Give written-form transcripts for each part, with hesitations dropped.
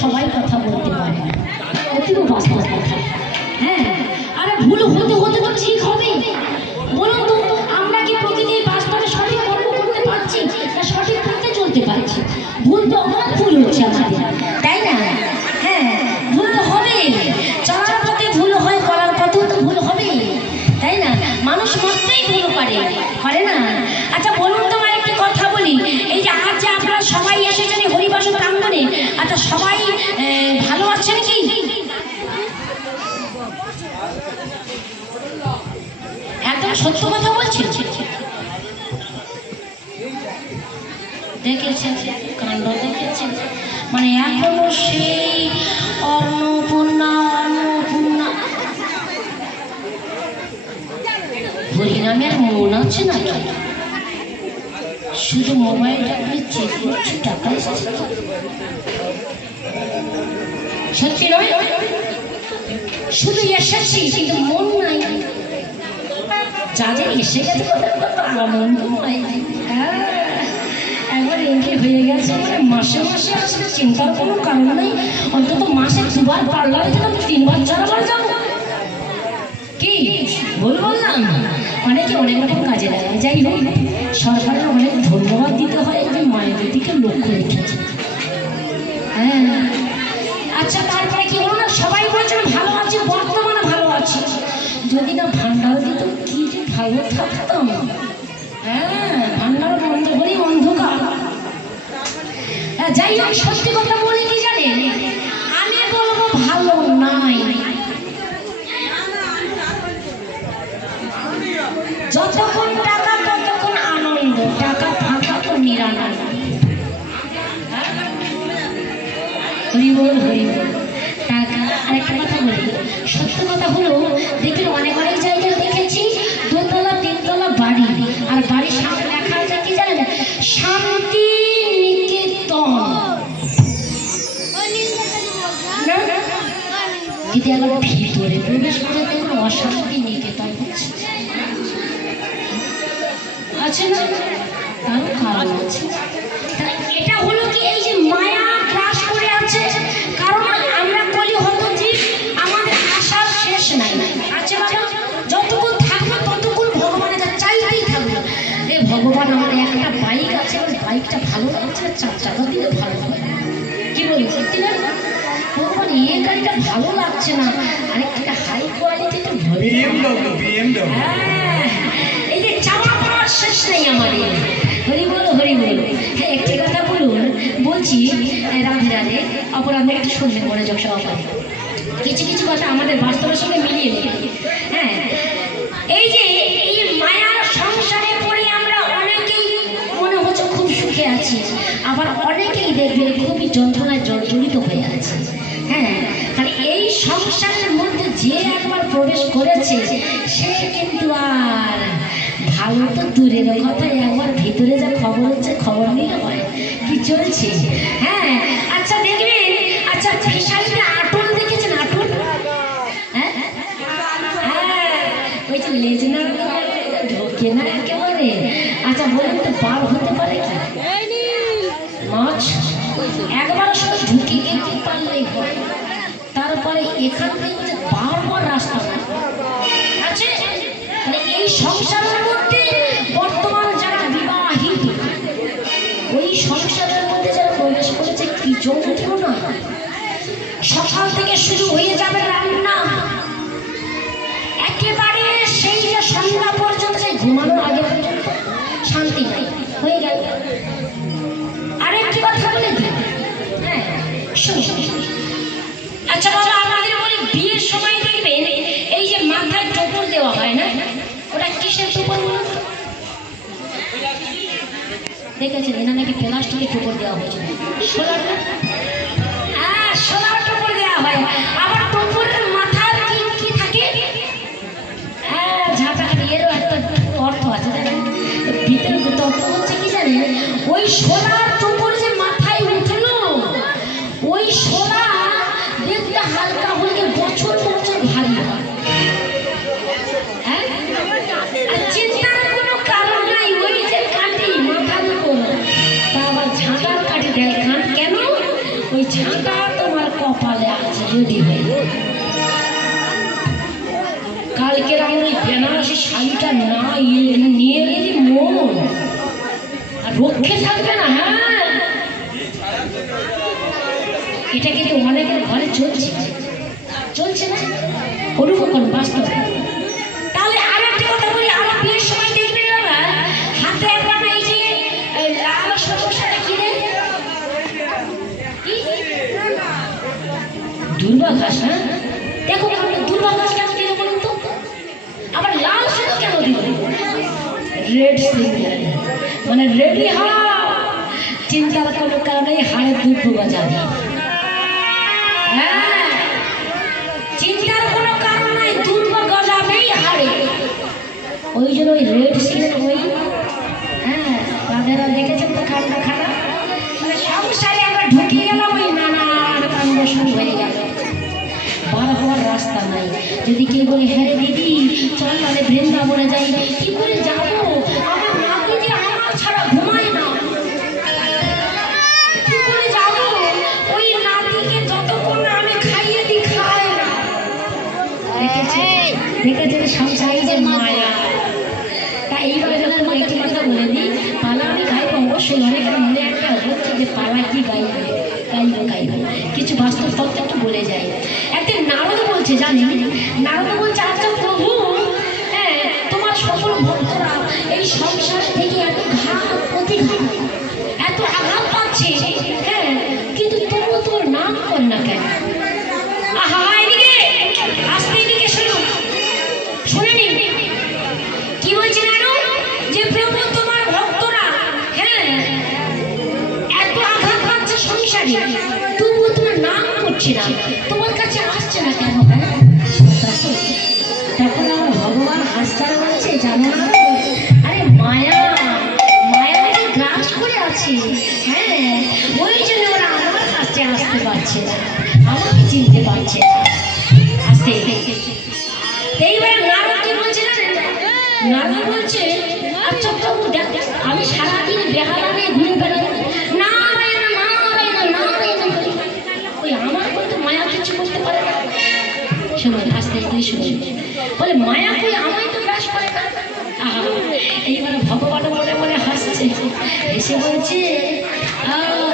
সবাই কথা বলতে পারে না, অতীব বাস্তব কথা। হ্যাঁ, আরে ভুল হতে হতে তো ঠিক হবে। বলুন তো, আমরা কি প্রতিদিন বাস্তবে সঠিক কর্ম করতে পারছি না সঠিক পথে চলতে পারছি? ভুল তো অনেক ভুল হচ্ছে আমাদের, তাই না? হ্যাঁ, ভুল তো হবে, চলার পথে ভুল হয়, করার পথেও তো ভুল হবে, তাই না? মানুষ মাত্রই ভুল করে না? আচ্ছা বলুন তো, আমার একটি কথা বলি, এই যে আজ যে আপনারা সবাই এসেছেন হরিবাস প্রাঙ্গণে, আচ্ছা সবাই ভালো আছেন কি? একদম সত্য কথা বলছেন? দেখেছেন কাণ্ড, দেখেছেন? মানে এখনো সেই অন্নপূর্ণা হরিনামের মন আছে নাকি? শুধু মোবাইলটা আপনি চেক করছি, টাকা এসেছে। সত্যি নয়, শুধু এসেছি কিন্তু মন নাই। যাদের এসে গেছে আনন্দ হয়, একবার এন্ট্রি হয়ে গেছে, মানে মাসে মাসে আসলে চিন্তার কোনো কারণ নেই। অন্তত মাসে দুবার পার্লারে যেন 3 বার 4 বার যাবো। কি বললাম, অনেকে অনেক রকম কাজে লাগে। যাই হোক, সরকারের অনেক ধন্যবাদ দিতে হয় যে মায়েদের দিকে লক্ষ্য রেখেছে। হ্যাঁ, আচ্ছা তারপরে কি বলো না, সবাই বলছেন ভালো আছি, বর্তমানে ভালো আছি। যদি না ভান্ডার দিত কি যে ভালো থাকতাম। হ্যাঁ, ভান্ডার বন্ধ করেই অন্ধকার। যাই হোক, সত্যি কথা বলি কি জানেন, আমি বলবো ভালো নাই। যতক্ষণ টাকা ততক্ষণ আনন্দ, টাকা ফাঁকা তো নিরানন্দ। হরিবল হরিবল। টাকা, আরেকটা কথা বলি, সত্য কথা হলো, দেখবেন অনেক অনেক জায়গায় দেখেছি 2 তলা 3 তলা বাড়ি, আর বাড়ির সামনে লেখা আছে কি জানেন, শান্তি নিকেতন। যদি আবার ভিতরে প্রবেশ করে দেখুন অশান্তি নিকেতন হচ্ছে, আছে না? তার কারণ আছে। এটা হলো কি, এই যে মায়া গ্রাস করে আছে, কারণ আমরা কলি হতো জীব, আমাদের আশার শেষ নাই। আছে বাবা, যতক্ষণ থাকবো ততক্ষণ ভগবানের চাইতেই থাকবো। ভগবান, আমার একটা বাইক আছে, ওই বাইকটা ভালো লাগছে, 4 চাকা দিলে ভালো হয়। কি বলি, সত্যি না? ভগবান, এই গাড়িটা ভালো লাগছে না, আরেকটা হাই কোয়ালিটি একটু BMW। হ্যাঁ, এই যে চাওয়া পাওয়ার শেষ নেই আমাদের। হরি বলো হরি বলো। হ্যাঁ, একটি কথা বলুন, বলছি রাধে রাধে, অপরাধে একটু শুনবেন মনোযোগ সহকারে। কিছু কিছু কথা আমাদের বাস্তবের সঙ্গে মিলিয়ে নেই। হ্যাঁ, এই যে এই মায়ার সংসারে পড়ে আমরা অনেকেই মনে হচ্ছে খুব সুখে আছি, আবার অনেকেই দেখবেন খুবই যন্ত্রণায় জর্জরিত হয়ে আছে। হ্যাঁ, কারণ এই সংসারের মধ্যে যে একবার প্রবেশ করেছে সে কিন্তু আর ভালো তো দূরের কথা, একবার ভিতরে যা খবর হচ্ছে খবর নিলে হয় কি চলছে। হ্যাঁ, আচ্ছা দেখবেন, আচ্ছা ফিশারিতে আটল দেখেছেন? আটল, হ্যাঁ হ্যাঁ, ওই যে লেজ না ঢোকে না একেবারে। আচ্ছা বলুন তো, বার হতে পারে কি মাছ? একবার শুধু ঢুকে গেতে পারলেই হয়, তারপরে এখান থেকে বারবার রাস্তা আছে। এই সংসারের মধ্যে বর্তমান যারা বিবাহিত, ওই সংসারের মধ্যে যারা প্রবেশ করেছে কি যন্ত্রণা। সকাল থেকে শুরু হয়ে যাবে রান্না, একেবারে সেই যে সন্ধ্যা পর্যন্ত, সেই ঘুমানোর আগে পর্যন্ত শান্তি নাই, হয়ে গেল। সময় দেখবেন এই যে মাথায় টোপর দেওয়া হয় না, ওটা কিসের টোপর বলুন তো? দেখেছেন এনা নাকি প্লাস্টিকের টোপর দেওয়া হয়েছে, সোলার, হ্যাঁ সোলার টোপর দেওয়া হয়। আবার টোপরের মাথায় কি কি থাকে, হ্যাঁ ঝাঁটা, এরও একটা অর্থ আছে জানেন, ভিতরে তত্ত্ব হচ্ছে কি জানেন, ওই সোলার টোপর যে মাথায় উঠলো, ওই সোলা দেখতে হালকা হলে বছর বছর ভারী হয়। হ্যাঁ আর চিন্তার কোনো কারণ নাই, ওই যে কাটি মাথার উপর, তা আবার ঝাঁটার কাটি দেয় খান কেন, ওই ঝাঁটা তোমার কপালে আছে যদি হয়। কালকের আমার ওই বেনারসি শাড়িটা না নিয়ে গেলি মন আর রক্ষে থাকবে না। হ্যাঁ এটা কিন্তু অনেকের ঘরে চলছে, চলছে না অনুকরণ বাস্তব। তাহলে আরো একটা কথা বলি, আরো বিয়ের সময় দেখবেন না হাতে একবার এই যে লাল সবুজ সাথে কিনে দুর্বা ঘাস, না দেখো দুর্বা ঘাস কেন দিল বলুন তো, আবার লাল সুতো কেন দিল, রেড সিগন্যাল মানে রেডি হও, চিন্তার কোনো কারণে হাড়ের দুধ বাজাবে। হ্যাঁ চিন্তার কোনো কারণ নাই, দুধ গজাবেই হাড়ে, ওই জন্য ওই রেড সিগন্যাল ওই, হ্যাঁ তাদের দেখেছেন তো খান্না খানা, মানে সংসারে আমরা ঢুকে গেলাম, ওই নানান কাণ্ড শুরু হয়ে গেল, বার হওয়ার রাস্তা নাই। যদি কেউ বলে হ্যাঁ রে দিদি চল তাহলে বৃন্দাবনে যাই, কি করে যাবো, আমার নাতি যে আমার ছাড়া ঘুমায় না, কি করে যাবো, ওই নাতিকে যতক্ষণ না আমি খাইয়ে দিই খায় না। দেখেছেন সংসারে যে মায়া। তা এইভাবে যখন একটি কথা বলে দিই, পালা আমি গাইব অবশ্যই, অনেকের মনে একটা হচ্ছে যে পালা কি গাইবে, গাইব কিছু বাস্তব তত্ত্ব একটু বলে যায়। একদিন নারদ বলছে জানেন, নারদ বলছে আচ্ছা প্রভু, হ্যাঁ তোমার সকল ভক্তরা এই সংসার থেকে এত ঘাত প্রতিঘাত এত আঘাত পাচ্ছে, হ্যাঁ কিন্তু তবুও তোমার নাম কর না কেন। আহা এদিকে আস্তে, এদিকে শুনুন, শুনে নিন কি বলছে নারদ, যে প্রভু তোমার ভক্তরা হ্যাঁ এত আঘাত পাচ্ছে সংসারে, তবুও তোমার নাম করছে না, তোমার কাছে আসছে না কেন। হ্যাঁ তখন আমার ভগবান হাসতে বলছে জানো না, আরে মায়া, মায়া গ্রাস করে আছে, হ্যাঁ ওই জন্য ওরা আমার কাছে আসতে পারছে না, আমাকে চিনতে পারছে না। আসতে এইবার নারদ কি বলছে জানেন, নারদ বলছে আচ্ছা প্রভু দেখ আমি সারাদিন বেহালা নিয়ে ঘুরে বেড়াবো, নারায়ণ নারায়ণ নারায়ণ, ওই আমার কিন্তু মায়া কিছু করতে পারে না। শুনুন আস্তে আস্তে শুনুন, বলে মায়া কই আমায় তো গ্রাস করে না। আহা এইবার ভগবান মনে মনে হাসছে, এসে বলছে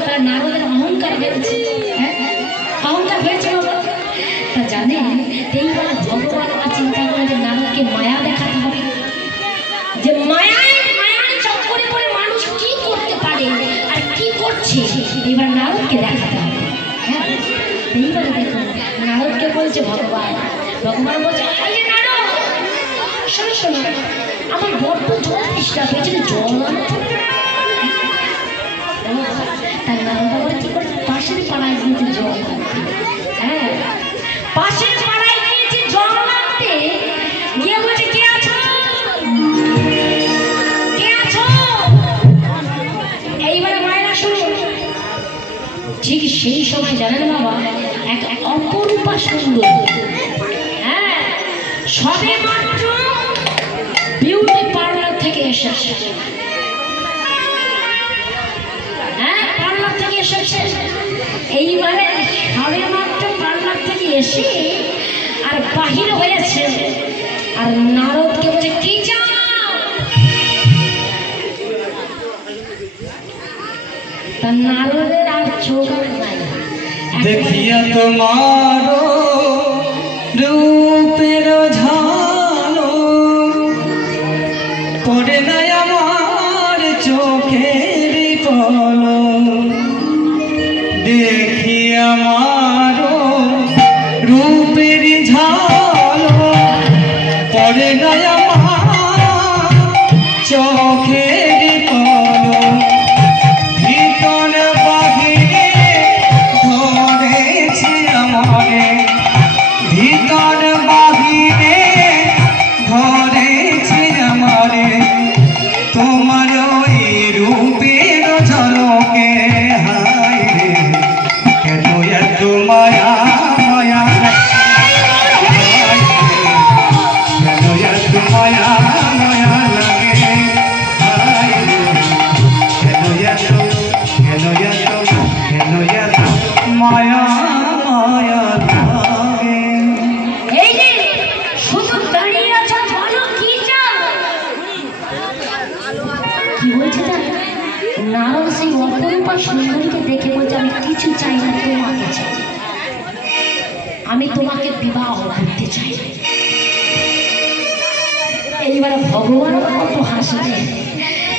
তার নারদের অহংকার হয়েছে, হ্যাঁ অহংকার হয়েছে বাবা। তা জানেন এইবার ভগবান চিন্তা করে যে নারদকে মায়া দেখাতে হবে, যে মায়ার চক্করে পড়ে মানুষ কি করতে পারে আর কি করছে, এবার নারদকে দেখাতে হবে। হ্যাঁ এইবারে দেখুন নারদকে বলছে ভগবান, ভগবান বলছে এই যে নারদ শোনো শোনো, আমার বড্ড জল তৃষ্ণা পেয়েছে, জল তার নারদ বাবা কি করে পাশের পাড়ায় গিয়েছে জল আনতে। হ্যাঁ পাশের পাড়ায় গিয়েছে জল আনতে, গিয়ে বলছে কে আছো, কে আছো। এইবারে মায়েরা শুনো, ঠিক সেই সময় জানেন বাবা এক অপরূপা সুন্দর, হ্যাঁ সবে মাত্র বিউটি পার্লার থেকে এসেছে, হ্যাঁ পার্লার থেকে এসেছে। এইবারে সবে মাত্র পার্লার থেকে এসে আর বাহির হয়েছে, আর নারদকে বলছে কি চাও। তার নারদের আর চোখ নাই, দেখিয়া তোমার রূপের ঝালো পড়ে নাই আমার চোখের পলক, দেখিয়া আমার রূপের ঝালো আমার সুন্দরীকে দেখে বলছে আমি কিছু চাই না, তোমাকে চাই, আমি তোমাকে বিবাহ করতে চাই। এইবারে ভগবান কত হাসবে।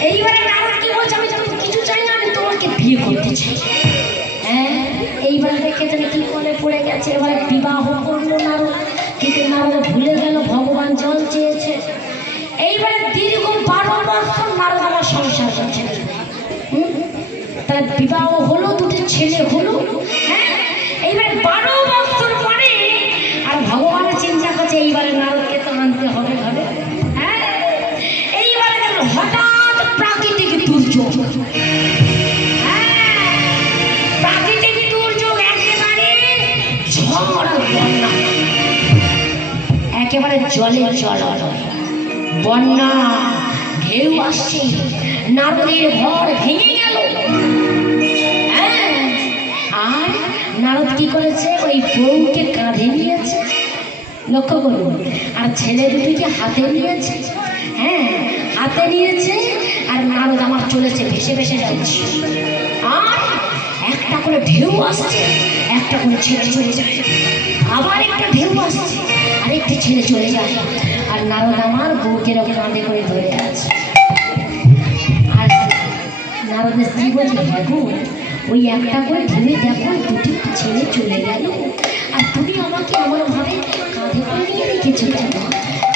এইবারে নারদ কি বলছে, আমি কিছু চাই না, আমি তোমাকে বিয়ে করতে চাই। হ্যাঁ, এইবারে দেখে যেন কি করে পড়ে গেছে। এবারে বিবাহ করলো নারদ, কিন্তু নারদ ভুলে গেল ভগবান জল চেয়েছে। এইবারে দীর্ঘ 12 বছর নারদ আমার সংসার করছে। তাহলে বিবাহ হলো, দুটো ছেলে হলো। হ্যাঁ, এইবারে 12 বছর পরে আর ভগবানের চিন্তা করছে এইবারে নারদকে তো আনতে হবে ঘরে। হ্যাঁ, এইবারে দেখলো হঠাৎ প্রাকৃতিক দুর্যোগ। হ্যাঁ, প্রাকৃতিক দুর্যোগ একেবারে ঝড় বন্যা, একেবারে জলে জল বন্যা, ঢেউ আসছে, নারদের ঘর ভেঙে গেল। হ্যাঁ, আর নারদ কি করেছে, ওই বউকে কাঁধে নিয়েছে, লক্ষ্য করুন, আর ছেলে দুটিকে হাতে নিয়েছে। হ্যাঁ, হাতে নিয়েছে, আর নারদ আমার চলেছে, ভেসে ভেসে যাচ্ছে। আর একটা করে ঢেউ আসছে, একটা করে ছেলে চলে যায়, আবার একটা ঢেউ আসছে, আরেকটি ছেলে চলে যায়, আর নারদ আমার বউকে কাঁধে করে ধরে আছে। আর নারদের স্ত্রী বলছে, দেখো ওই একটা করে ঢেউে দেখো দুটি ছেলে চলে গেল, আর তুমি আমাকে এমন ভাবে কাঁধে করে নিয়ে রেখেছো কেন?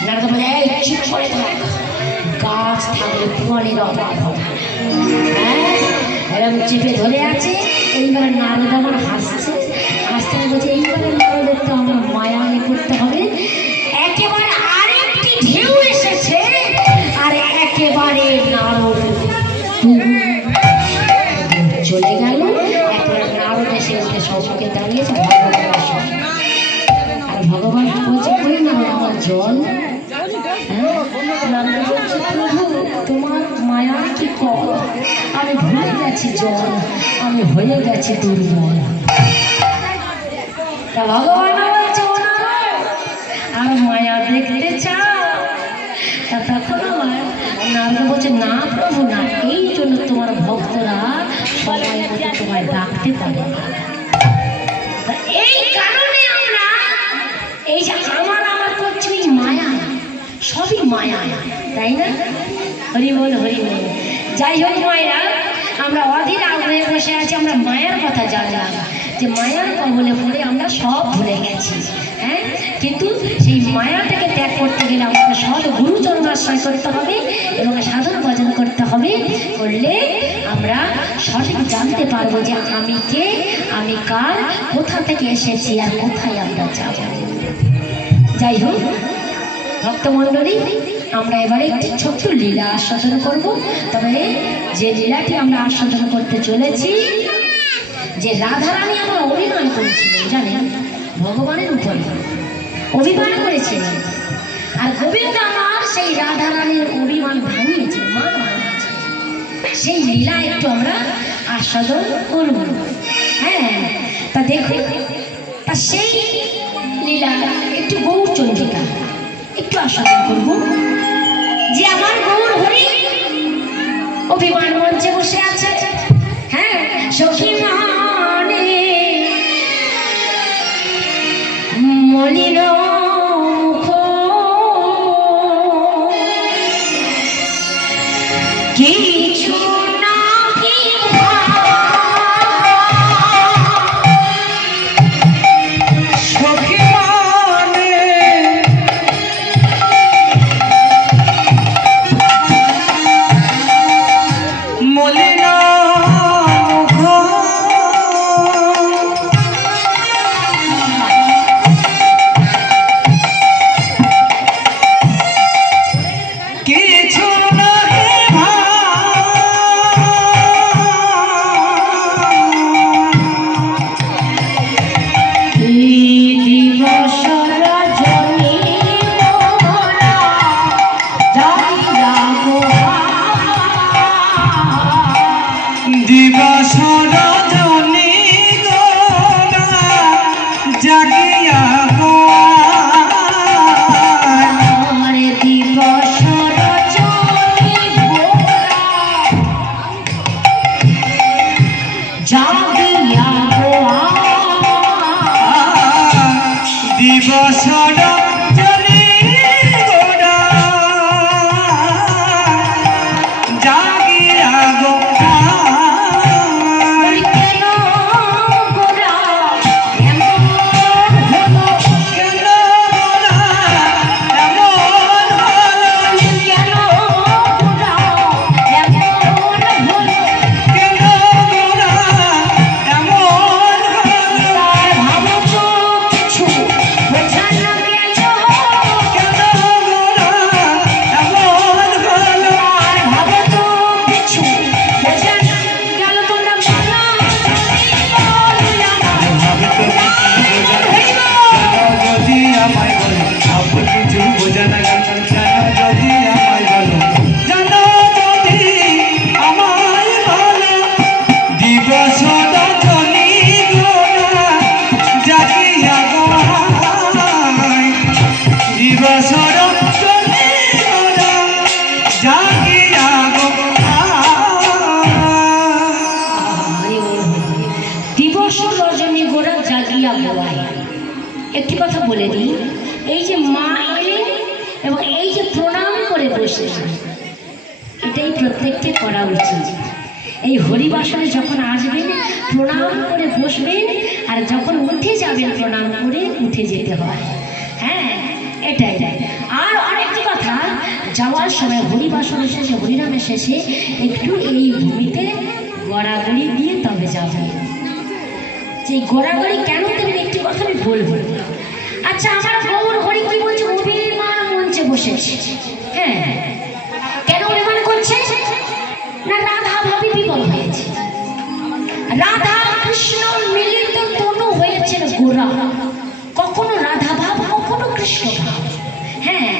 নারদ বলে, এই চুপ করে থাক, গাছ থাকলে ফলের অভাব হবে। হ্যাঁ, এরকম চেপে ধরে আছে। এইবার নারদ আমার হাসছে, হাসতে বলছে, এইবারে নারদের তো আমার মায়ামি করতে হবে। একেবারে আরেকটি ঢেউ এসেছে, আর একেবারে নারদ চলে গেল। একেবারে নারদ এসে ওকে সম্মুখে দাঁড়িয়েছে ভগবানের সঙ্গে। আর ভগবান বলছে, কই না আমার জল? নারদ বলছে, প্রভু তোমার মায়ার কি কর, আমি ভুলে গেছি জল, আমি হয়ে গেছি দুর্বল। তা ভগবান বলছে, ও নারদ আর মায়া দেখতে চাও? তা তখন আমার নারদ বলছে, না প্রভু না, এই জন্য তোমার ভক্তরা সময় মতো তোমায় ডাকতে পারে। এই কারণে আমরা এই যে আমার আমার করছি, ওই মায়া, সবই মায়া, তাই না? হরি বল হরি বল। যাই হোক মায়েরা, আমরা অধীর আগ্রহে বসে আছি, আমরা মায়ার কথা জানলাম, যে মায়ার কবলে পড়ে আমরা সব ভুলে গেছি। হ্যাঁ, কিন্তু সেই মায়াটাকে ত্যাগ করতে গেলে আমাকে সৎ গুরুচরণ আশ্রয় করতে হবে এবং সাধন ভজন করতে হবে। করলে আমরা সঠিক জানতে পারবো যে আমি কে, আমি কার, কোথা থেকে এসেছি আর কোথায় আমরা যাব। যাই হোক ভক্তমণ্ডলী, আমরা এবারে একটি ছোট্ট লীলা আস্বাদন করব। তবে যে লীলাটি আমরা আস্বাদন করতে চলেছি, যে রাধারানী আমার অভিমান করেছিলেন, জানেন, ভগবানের উপরে অভিমান করেছিলেন, আর গোবিন্দ আমার সেই রাধারানীর অভিমান ভাঙিয়েছে, মান ভাঙিয়েছে। সেই লীলা একটু আমরা আস্বাদন করব। হ্যাঁ, তা দেখো, তা সেই লীলা একটু গৌর চন্দ্রিকা একটু আস্বাদন করব। যে আমার গৌর হরি অভিমান মঞ্চে বসে আছে। হ্যাঁ, সখী মানে মলিন মুখ, কিছু না কি সখী মানে মলিনা কিছু না জাগিয়া গো বলি কেন গোরা এমন হলো? কেন গোরা এমন হলো? কেন গোরা এমন হলো? কেন গোরা এমন হলো? তার ভাবো তো কিছু বোঝা না গেল। কেন গোরা এমন হলো? তার ভাবো তো কিছু বোঝা না গেল। তোমরা বলো যদি আমায় বলো সব কিছু বোঝা না গেল কেন যদি আমায় বলো জানো যদি আমায় বলো দিবস রজনী গোরা জাগিয়া গায় দিবস রজনী গোরা জাগিয়া দিবস রজনী গোরা জাগিয়া গোয়ায়। একটি কথা বলে দিই, এই যে মা এলেন এবং এই যে প্রণাম করে বসলেন, এটাই প্রত্যেককে করা উচিত। এই হরিবাসনে যখন আসবেন প্রণাম করে বসবেন, আর যখন উঠে যাবেন প্রণাম করে উঠে যেতে হয়। হ্যাঁ, এটাই। আর আরেকটি কথা, যাওয়ার সময় হরিবাসনের শেষে হরিনামের শেষে একটু এই ভূমিতে গড়াগড়ি দিয়ে তবে যাবেন। যে গড়াগড়ি কেন দেবেন একটি কথা আমি বলবো। আচ্ছা, আমার গৌর হরি কি বলছে? অভিমান মঞ্চে বসেছে। হ্যাঁ, কেন অভিমান করছে? না, রাধা ভাবি বিপদ হয়েছে। রাধা কৃষ্ণ মিলিত তনু হয়েছিল গোরা, কখনো রাধা ভাব কখনো কৃষ্ণ ভাব। হ্যাঁ,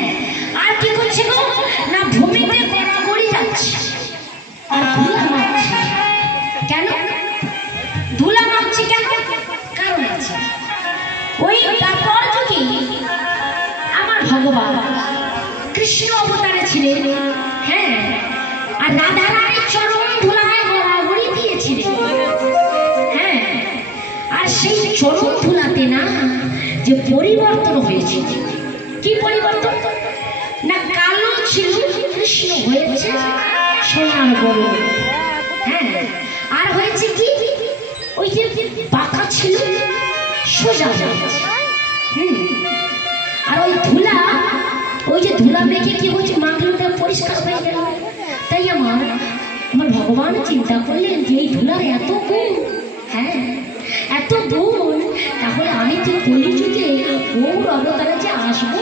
আর কি করছে গো? না, ভূমিতে গড়াগড়ি যাচ্ছে আর ধুলা মারছে। কেন ধুলা মারছে? কেন? কারণ আছে। ওই তারপর যদি আমার ভগবান কৃষ্ণ অবতারে ছিলেন, হ্যাঁ, আর রাধা রানীর চরণ ধুলায় গড়াগড়ি দিয়েছিলেন। হ্যাঁ, আর সেই চরণ ধুলাতে না যে পরিবর্তন হয়েছে। কি পরিবর্তন? না, কালো ছিল কৃষ্ণ হয়েছে সোনার বরণ। হ্যাঁ, আর হয়েছে কি? ওই যে পাকা ছিল সোজা হয়েছে। আর ওই ধুলা, ওই যে ধুলা মেখে কি হচ্ছে? মাখলুটা পরিষ্কার হয়ে গেল। তাই আমার ভগবান চিন্তা করলেন যে এই ধুলার এত গুণ, হ্যাঁ এত গুণ, তাহলে আমি যে কলিযুগে গৌর অবতারে যে আসবো,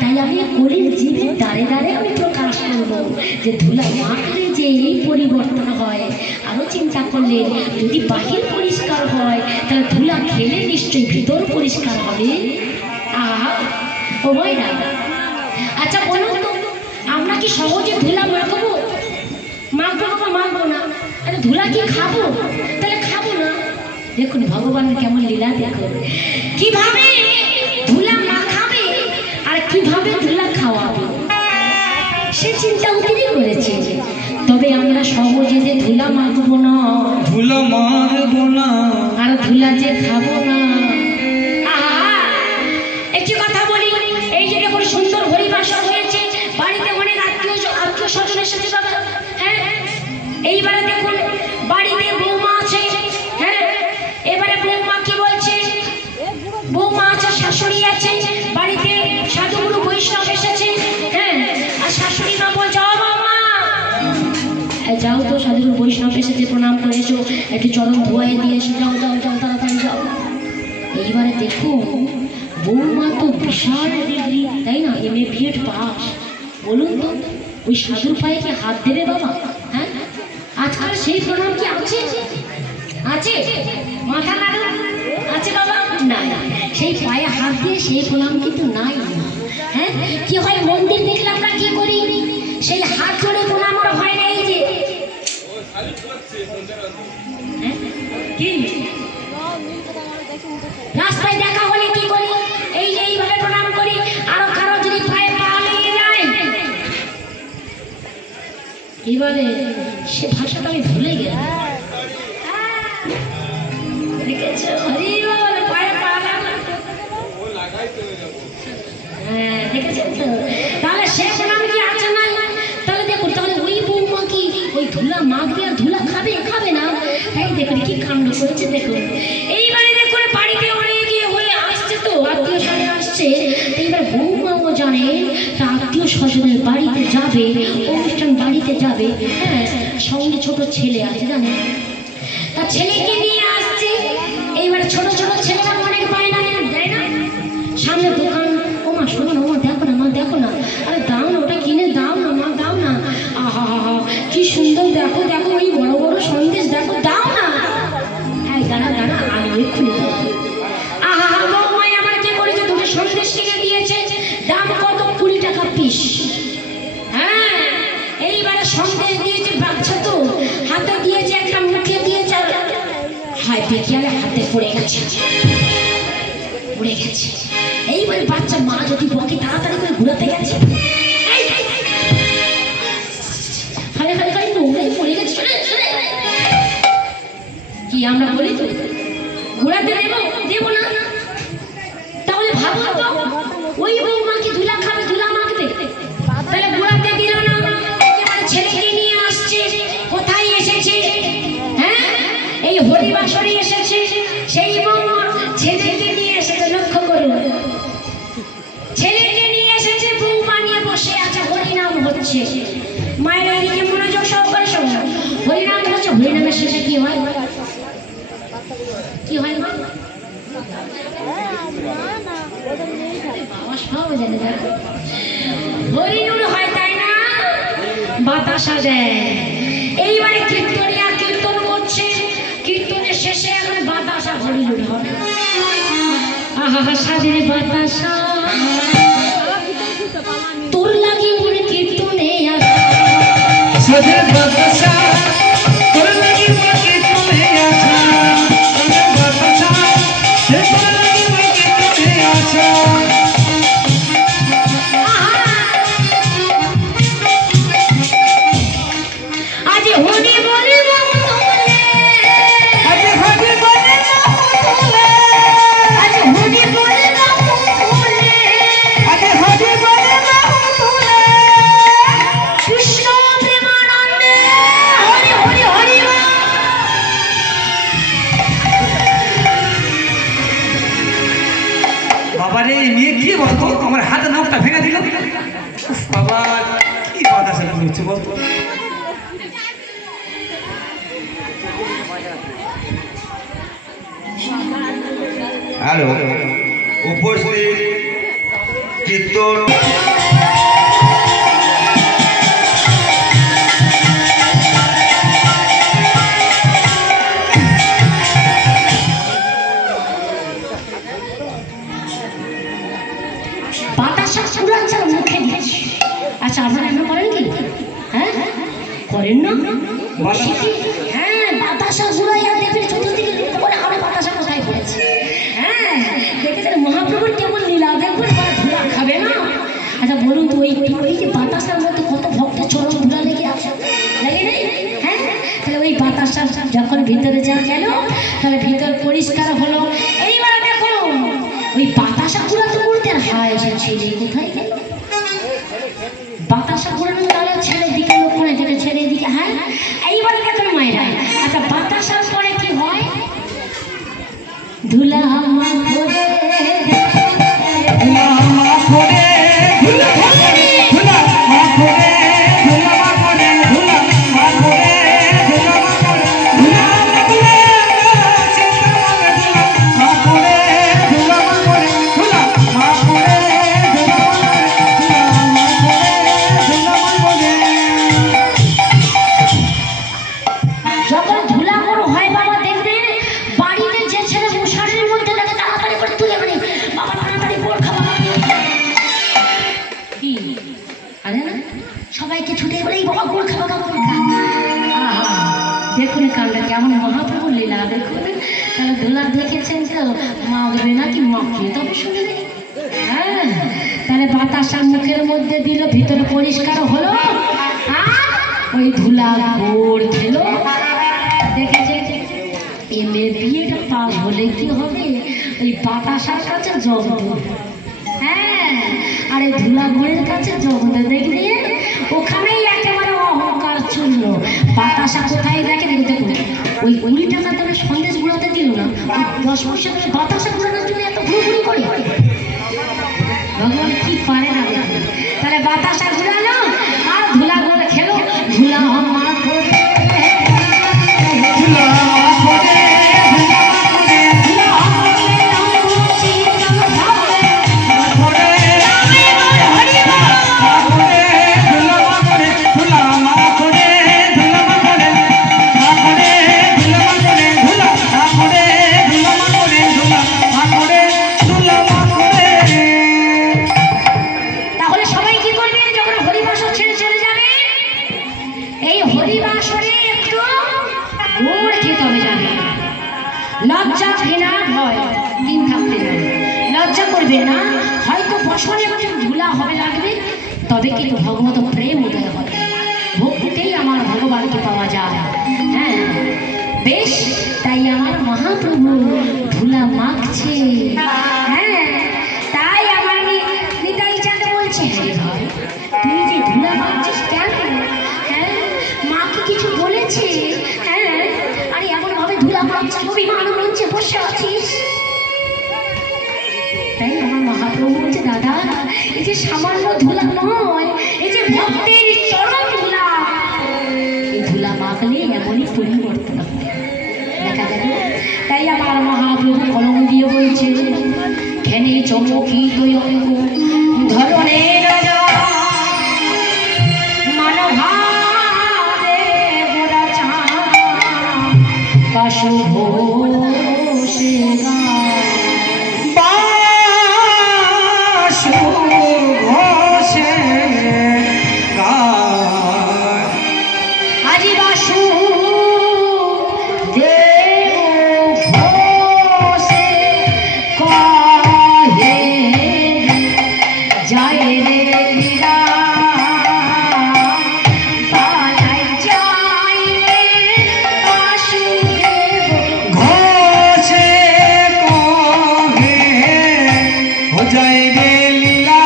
তাই আমি কলির জীবের দ্বারে দ্বারে আমি প্রকাশ করবো যে ধুলা মাখলে যে এই পরিবর্তন হয়। আরও চিন্তা করলেন যদি বাহির পরিষ্কার হয় তাহলে ধুলা খেলে নিশ্চয়ই ভিতর পরিষ্কার হবে। আহা, ও ভাই না। আচ্ছা বলুন তো, আমরা কি সহজে ধুলা মাখবো? মাখবো না, মাখবো না। আরে ধুলা কি খাবো? তাহলে খাবো না। দেখুন ভগবানের কেমন লীলা, দেখুন কিভাবে ধুলা মাখাবে আর কিভাবে ধুলা খাওয়াবে, সে চিন্তা উনি করেছে। তবে আমরা সহজে যে ধুলা মাখবো না, ধুলো মারবো না, আর ধুলা যে খাবো না। একটি কথা বলি, এই যে দেখুন সুন্দর হরিবাসন হয়েছে, বাড়িতে অনেক আত্মীয় স্বজন এসেছে বাবা। হ্যাঁ, এইবারে দেখুন বাড়িতে বৌমা আছে। হ্যাঁ, এবারে বৌমা কি বলছে? বৌমা আছে, শাশুড়ি আছে, বাড়িতে সাধুগুরু বৈষ্ণব এসেছে। হ্যাঁ, আর শাশুড়ি মা বলছে, ও বৌমা যাও তো, সাধুগুরু বৈষ্ণব এসেছে, প্রণাম করে এসো, একটু চরণ ধোয়াই দিয়ে এসো, যাও যাও যাও তাড়াতাড়ি যাও। এইবারে দেখুন বৌমা তো বিশাল ডিগ্রি, তাই না, MA BEd পাস। বলুন তো ওই সাধুর পায়ে কি হাত দেবে বাবা? হ্যাঁ, আজকাল সেই প্রণাম কি আছে? আছে? মাথা নাড়ু আছে বাবা? না, সেই পায়ে হাত দিয়ে সেই প্রণাম কিন্তু নাই। হ্যাঁ, কি হয় মন্দির দেখলে আমরা কি করি? সেই হাত জোড়ে প্রণাম করা হয় না। এই যে কি রাস্তায় দেখা হলে কি করি? এই যে এইভাবে প্রণাম করি। আরো কারো যদি পায়ে পা লেগে যায়, এবারে সে ভাষাটা আমি ভুলে গেলাম। দেখেছো? হরি বল, পায়ে পা লাগলো। হ্যাঁ, দেখেছেন তো? তাহলে সে প্রণাম কি আছে না? তাহলে দেখুন, তাহলে ওই বৌমা কি করেছে দেখো। এইবারে দেখুন বাড়িতে অনেক হয়ে আসছে, তো আত্মীয় স্বজন আসছে। এইবার বৌমাও জানে তা আত্মীয় স্বজনের বাড়িতে যাবে, অনুষ্ঠান বাড়িতে যাবে। হ্যাঁ, সঙ্গে ছোট ছেলে আছে জানে, তার ছেলেকে নিয়ে আসছে। এইবার ছোট ছোট ছেলেরা অনেক বায়না দেয় না, সামনে দোকান, ও মা শোনো না, ও মা দেখো না, মা দেখো না, আরে দাও না, ওটা কিনে দাও না মা, দাও না, আহা হা হা কি সুন্দর, দেখো দেখো ওই বড় বড় সন্দেশ দেখো, দাও না। হ্যাঁ দাঁড়া দাঁড়া, আমি এক্ষুনি দেবো। আহা হা, বৌমাই আমার কি করেছে, দুটো সন্দেশ কিনে দিয়েছে, দাম কত, 20 টাকা পিস। হ্যাঁ, এইবারে সন্দেশ দিয়েছে, বাচ্চা তো হাতে দিয়েছে, একটা মুখে দিয়েছে, হায় দেখি আর হাতে পড়ে গেছে, পড়ে গেছে। এইবারে বাচ্চা মা যদি বকে তাড়াতাড়ি করে ঘুরাতে গেছে, হায় হায় হায় নোংরায় পড়ে গেছে, কি আমরা বলি তো ঘুরাতে দেবো, দেবো না? তাহলে ভাবো তো, ওই বৌমা কি ধুলা খাবে, ধুলা মাখবে, তাহলে ঘুরাতে দিল না। এবারে ছেলেকে নিয়ে আসছে, কোথায় এসেছে? হ্যাঁ, এই হরিবাসরে এসেছে। সেই বৌমা ছেলেকে নিয়ে এসেছে, লক্ষ্য করুন, ছেলেকে নিয়ে এসেছে, বৌমা নিয়ে বসে আছে, হরিনাম হচ্ছে। মায়ের এদিকে মনোযোগ সহকারে শোনো, হরিনাম হচ্ছে। হরিনামের শেষে কি হয়, কি হয় মা? হরিনুর হয়, তাই না? বাতাসা দেয়। এইবারে কীর্তনিয়া কীর্তন করছে, কীর্তনের শেষে এখন বাতাসা হরিনুর হবে। আহা সাজে বাতাসা তোর লাগি মনে কীর্তনে আসা, সাজে বাতাসা তোর লাগি মনে কীর্তনে আসা, সাজে বাতাসা তোর লাগি মনে কীর্তনে আসা। আজ হরি বলে মহতলে, আজ হরি বলে মহতলে, আজ হরি বলে মহতলে, আজ হরি বলে মহতলে, কৃষ্ণ প্রেমানন্দে হরি হরি হরি বল। বাবারে মেয়ে কি বলতো, আমার হাতে নখটা ভেঙে দিল। উফ, বাবা কি বাতাসা হচ্ছে বলতো। হ্যালো, উপস্থিত কীর্তন বাতাসা পুরাচ্ছা মুখে দিয়েছে। আচ্ছা আপনারা এমন করেন কি? হ্যাঁ করেন না? বাতাসা? হ্যাঁ, বাতাসা ঘুরাইয়া দেখবেন চতুর্দিকে লক্ষ্য করে আরো বাতাসা কোথায় পড়েছে। হ্যাঁ, দেখেছেন মহাপ্রভুর কেমন লীলা, দেখবেন ওরা ধুলা খাবে না। আচ্ছা বলুন তো, ওই যে বাতাসার মধ্যে কত ভক্ত চরম ধুলা লেগে আছে, লাগে নেই? হ্যাঁ, তাহলে ওই বাতাসা যখন ভিতরে যা গেল, তাহলে ভিতর পরিষ্কার হলো। এইবার দেখো ওই বাতাসা ঘুরাতে ঘুরতে হায় এসেছে, কোথায় গেল বাতাসা ঘুরানো, তাহলে ছেড়ে দিকে লোক করে দিকে ছেড়ে দিকে। হ্যাঁ, এইবার দেখুন মায়েরা। আচ্ছা বাতাসার পরে কি হয়? ধুলা মাখরে, ধুলা মাখরে, ধুলা মাখরে, ধুলা মাখরে, ধুলা মাখরে, ধুলা মাখরে, ধুলা মাখরে, ধুলা মাখরে, চিন্তা মাখরে, ধুলা মাখরে, ধুলা মাখরে, ধুলা মাখরে, ধুলা মাখরে। যখন ধুলা বড় হয় বাবা দেখবেন বাড়িতে যে ছেলে মশারির মধ্যে লাগে তাড়াতাড়ি করে তুলে মানে বাবা তাড়াতাড়ি গোল খাওয়া কি আরে না, সবাইকে ছুটে বলে এই বাবা গোল খাওয়া গোল খা। দেখুন কালটা কেমন মহাপ্রভু লীলা, দেখুন। তাহলে ধুলা দেখেছেন তো মাখবে নাকি মাখিয়ে তবে শুনে নেই। হ্যাঁ, তাহলে বাতাসা মুখের মধ্যে দিল, ভিতরে পরিষ্কার হলো, আর ওই ধুলা গোড় খেলো। দেখেছে মেয়ের বিয়েটা পাস হলে কি হবে, ওই বাতাসার কাছে জব্দ। হ্যাঁ, আর এই ধুলা গোড়ের কাছে জব্দ, দেখবি ওখানেই একেবারে অহংকার চূর্ণ। বাতাসা কোথায় দেখে দেখুন, ওই 20 টাকা তারা সন্দেশ গুঁড়াতে দিল না, 10 পয়সা করে বাতাসা গুঁড়ানোর জন্য এত ঘুরঘুরি করে। ভগবান কি পারে না দেখুন। তাহলে বাতাসা ঘুরালো আর ধুলা করে খেলো, ধুলা মা করে লজ্জা ঘৃণা ভয় দিন থাকতে হবে। লজ্জা করবে না, হয়তো বছরে একটু ধুলা হবে লাগবে, তবে কিন্তু ভগবত প্রেম উদয় হবে। ভক্তিতেই আমার ভগবানকে পাওয়া যায়। হ্যাঁ বেশ, তাই আমার মহাপ্রভু ধুলা মাখছে। হ্যাঁ তাই আমার নিতাই চাঁদ বলছে, হ্যাঁ ভাই তুই যে ধুলা মাখছিস কেন? হ্যাঁ মা কি কিছু বলেছে? হ্যাঁ আরে এমন ভাবে ধুলা মাখছিস, অভিমান মঞ্চে বসে আছিস। তাই আমার মহাপ্রভু বলছে, দাদা এই যে সামান্য ধুলা নয়, এই যে ভক্তের চরম ধুলা, এই ধুলা মাখলে এমনই পরিবর্তন হবে, দেখা গেল। তাই আমার মহাপ্রভু কলম দিয়ে বলছে, খেনে চমকিত ধরনের মানভাবে গোড়া চা বাসু ঘোষে আজি বাসু দেব ঘোষে কহে যায় রে লীলা, পালাই যায় রে বাসুদেব ঘোষে কহে हो जाए रे लीला,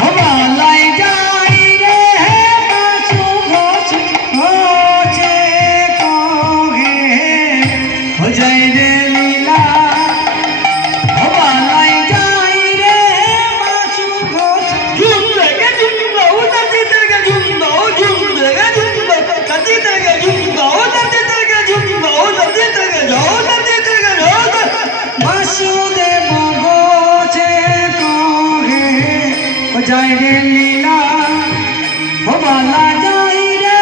हो बालाई जाए रे बासु घोष घोषे कहे हो जाए रे लीला, हो बालाई जाए रे बासु घोष झुम देगे झुम दो धरती देगे झुम दो झुम देगे झुम दो धरती देगे झुम दो धरती देगे झुम दो धरती देगे जाओ धरती देगे जाओ वासुदेव गोचे कहे हो जाए रे लीला, हो बाला जाए रे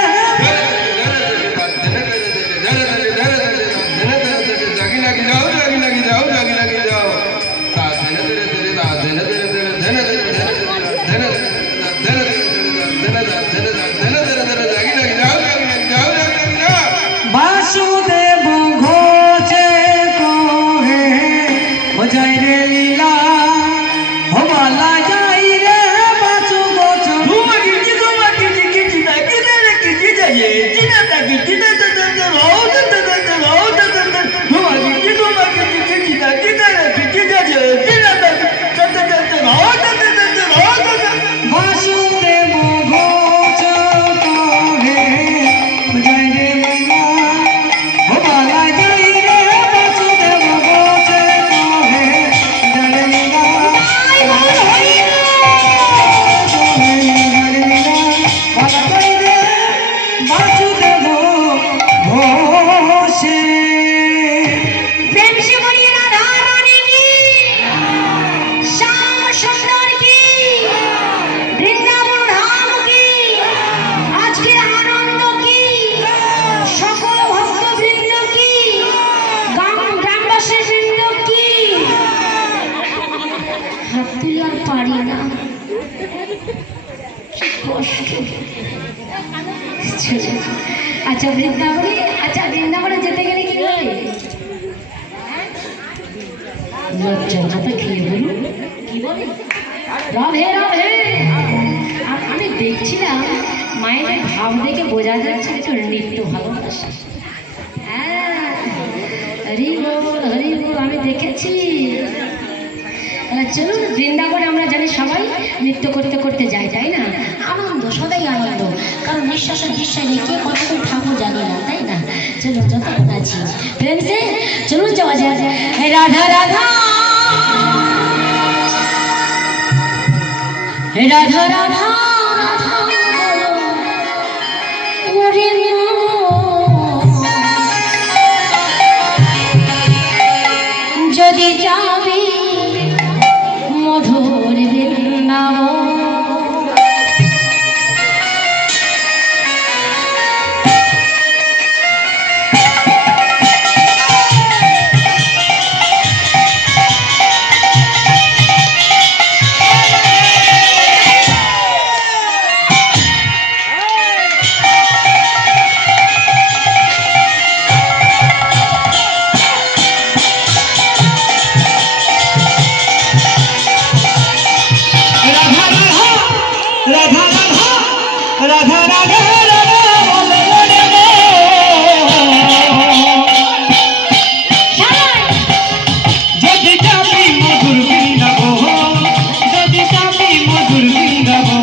वासुदेव घोचे कहे हो जाए रे लीला, हो बाला जाए रे बासु घोष घुमकी घुमकी किची ना किधर किची जाए चिना ना किची ना घुमकी घुमकी किची ना किधर किची जाए चिना ना वासुदेव घोष कहे हो जाए रे लीला, हो बाला जाए रे वासुदेव घोष कहे हो जाए रे लीला, वासुदेव घोषे प्रेम से बोलिए राधा रानी की, श्याम सुंदर की, वृंदावन धाम की, आज के आनंद की, সকল ভক্ত বৃন্দ की, গ্রামবাসী বৃন্দ की। হাত তুলে আর পারি না, কি কষ্ট। আচ্ছা বৃন্দাবনে যেতে গেলে কি হয়? লজ্জা মাথা খেয়ে বলুন কি বলে, রাধে রাধে। আর আমি দেখছিলাম মায়ের ভাব দেখে বোঝা যাচ্ছে তো নৃত্য ভালোবাসা। হ্যাঁ হরি বল হরি বল, আমি দেখেছি। চলুন বৃন্দাবনে আমরা জানি সবাই নৃত্য করতে করতে যাই, তাই না? আনন্দ, সদাই আনন্দ, কারণ নিঃশ্বাসের দৃশ্য নিয়ে কে কতক্ষণ ঠাকুর জানি না, তাই না? চলুন যতক্ষণ আছি প্রেম সে চলুন যাওয়া যায় রাধা রাধা রাধা রাধা ওরে যদি যাবি মধুর বৃন্দাবন রাধা রাধা রাধা বলে রে গো। যদি যাবি মধুর বৃন্দাবন, যদি যাবি মধুর বৃন্দাবন,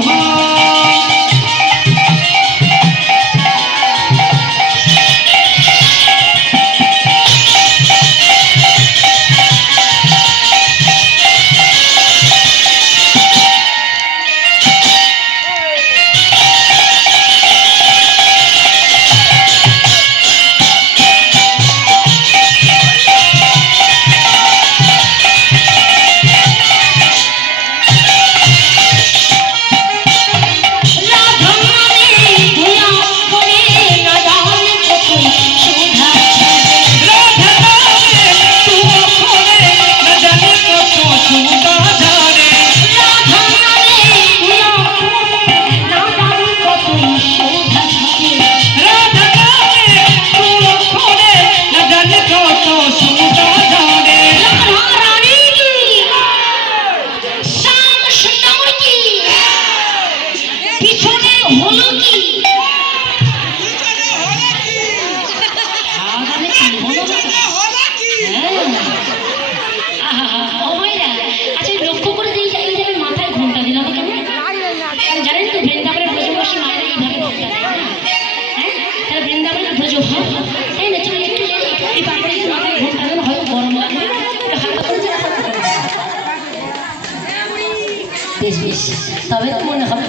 তবে তো মনে হবে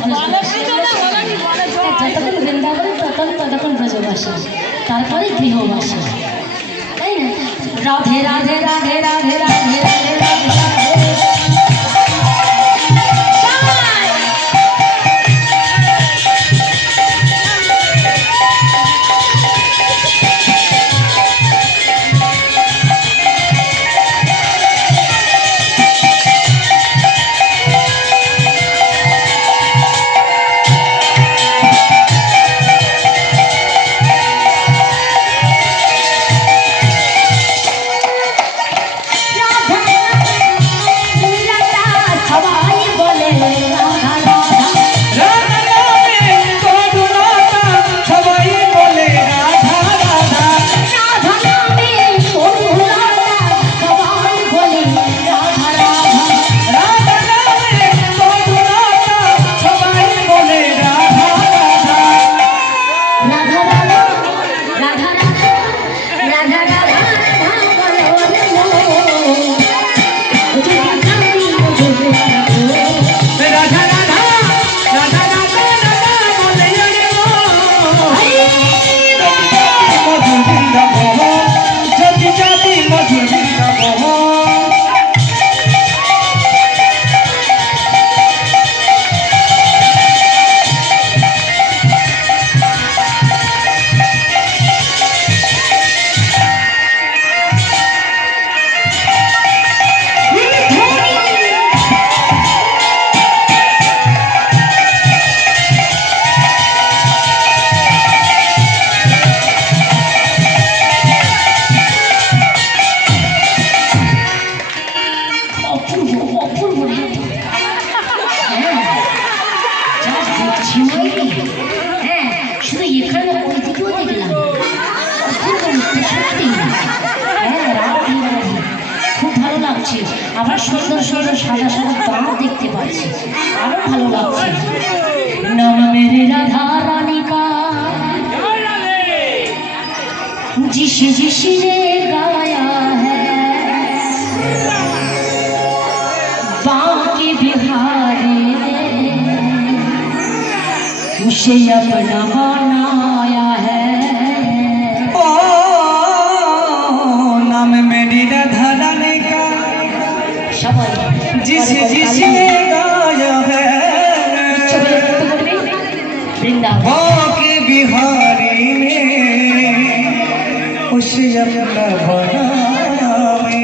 যতক্ষণ বৃন্দাবনে ততক্ষণ ব্রজবাসী তারপরে গৃহবাসী তাই না রাধে রাধে রাধে রাধে রাধে রাধে রাধে আবার সুন্দর সুন্দর সাদা সাদা দাঁত দেখতে পাচ্ছি আরো ভালো লাগছে নাম মেরে রাধা রানী কা जिसने गाया है बांके बिहारी ने उसे अपना बनाया है। ओ नाम मेरी राधा रानी का जिसने गाया है बांके बिहारी ने उसे अपना बनाया है।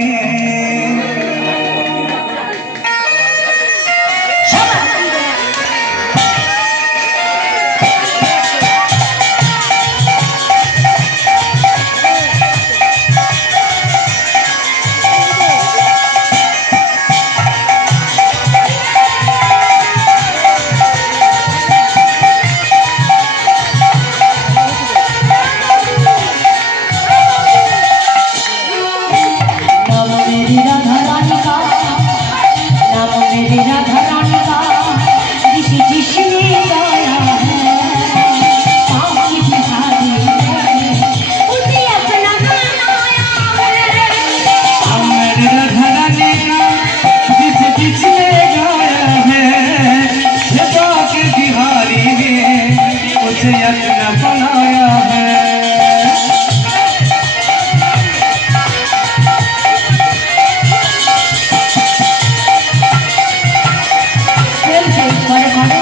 अपना बनाया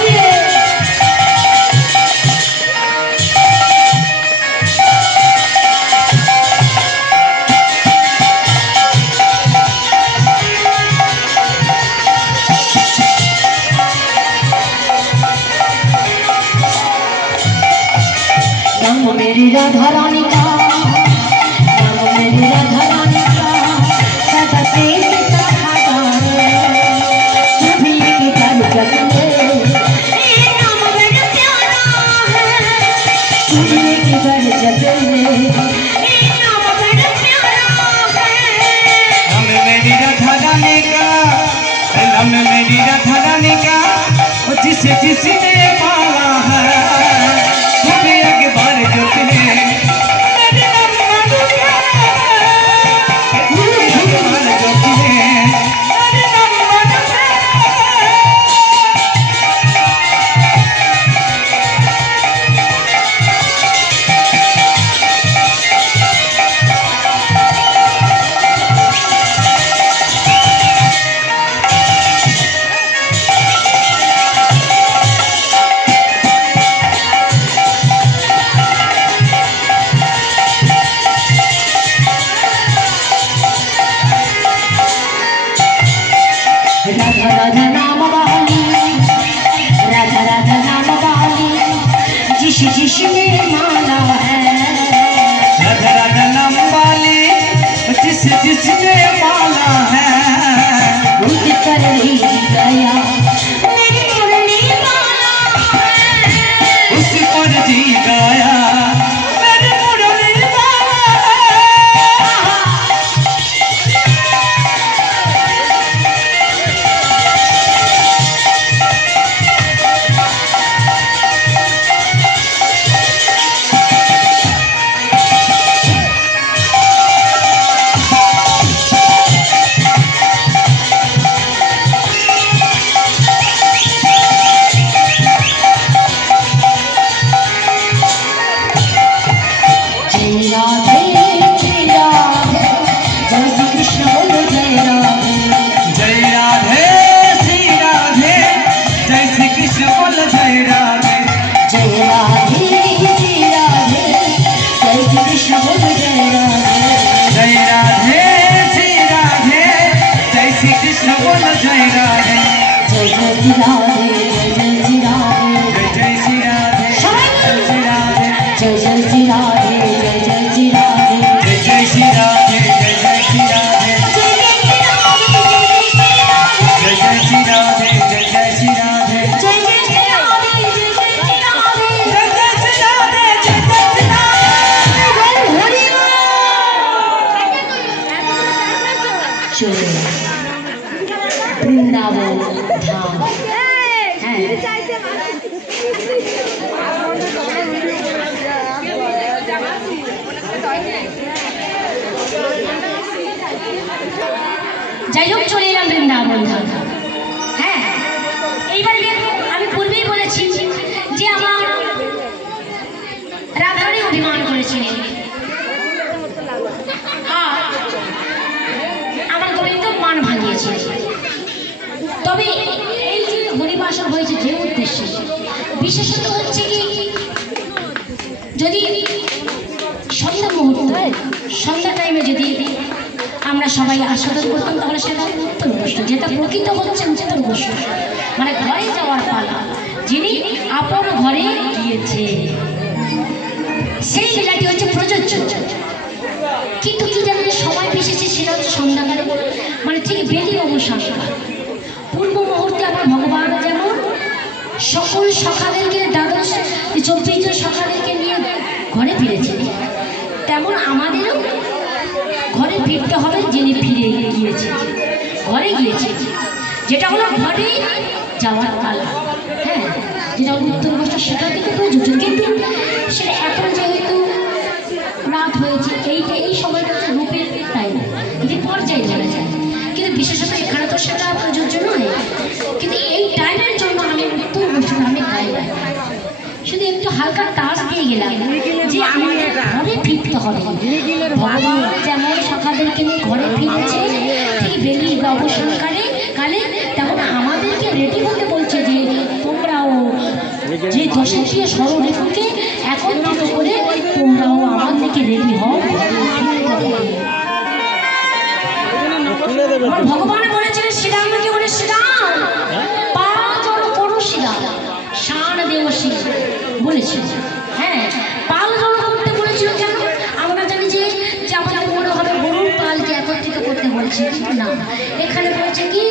है। मेरी राधा रानी का नाम मेरी राधा रानी का सदा प्रेम का धागा सभी के घर जग में ये नाम बड़ा प्यारा है। सभी के घर जग में ये नाम बड़ा प्यारा है। नाम मेरी राधा रानी का नाम मेरी राधा रानी का जिसने पाला है एक बार जो राधा राधा नाम वाली राधा राधा नाम वाली जिसने माला है। राधा राधा नाम वाली जिसने माला है उठ कर ले गया मेरी मुरली माला है। उस पर जी गाया मेरी मुरली माला वृंदावन धाम है। যাই হোক চলে এলাম বৃন্দাবন ধাম। হ্যাঁ, এইবার দেখো আমি পূর্বেই বলেছি যে আমার রাধারানী অভিমান করেছিলেন আর আমার গোবিন্দ মান ভাঙিয়েছে। তবে এই যে হরিবাসন হয়েছে যে উদ্দেশ্যে, বিশেষত হচ্ছে কি যদি সন্ধ্যা মুহূর্ত সন্ধ্যা টাইমে যদি আমরা সবাই আস্বাদন করতাম তাহলে সেটা উত্তর গোষ্ঠ, যেটা প্রকৃত হচ্ছে উত্তর গোষ্ঠ, মানে ঘরে যাওয়ার পালা, যিনি আপন ঘরে গিয়েছে সেই লীলাটি হচ্ছে প্রযোজ্য। কিন্তু কি জানেন সময় বেশিছে সেটা হচ্ছে সন্ধ্যাকালে, মানে ঠিক বেদি অবসান পূর্ব মুহূর্তে আমার ভগবান যেমন সকল সখাদেরকে দ্বাদশ 24 জন সখাদেরকে নিয়ে ঘরে ফিরেছে, তেমন আমাদেরও ঘরে ফিরতে হবে। যিনি ফিরে গিয়েছে ঘরে গিয়েছে, যেটা হলো ঘরে যাওয়ার পালা। হ্যাঁ, যেটা হলো উত্তর গোষ্ঠ সেটা কিন্তু প্রযোজ্য, কিন্তু সেটা এখন যেহেতু রাত হয়েছে এই সময়টা হচ্ছে রূপের টাইম, যে পর্যায়ে ধরা যায়, কিন্তু বিশেষত এখানে তো সেটা প্রযোজ্য নয়। কিন্তু এই টাইমের জন্য আমি উত্তর গোষ্ঠ আমি গাই না, শুধু একটু হালকা টাচ দিয়ে গেলাম যে আমাদের ঘরে ফিরতে হবে। ভগবান যেমন সখাদেরকে নিয়ে ঘরে ফিরেছে ঠিক বেলি অবসানকালে কালে, তেমন আমাদেরকে রেডি হতে বলছে যে তোমরাও যে দশাশিয়া ষড়ঋতুকে একত্রিত করে তোমরাও আমাদেরকে রেডি হও। আমার ভগবান বলেছিলেন শ্রীরামকে বলে শ্রীরাম পা জড় করো শ্রীরাম শান দেব শ্রী বলেছিল। হ্যাঁ, পাল জড়ো করতে বলেছিল কেন? আমরা জানি যে আমাদের মনে হবে গরুর পালকে একত্রিত করতে বলছে, কিন্তু না, এখানে বলছে কি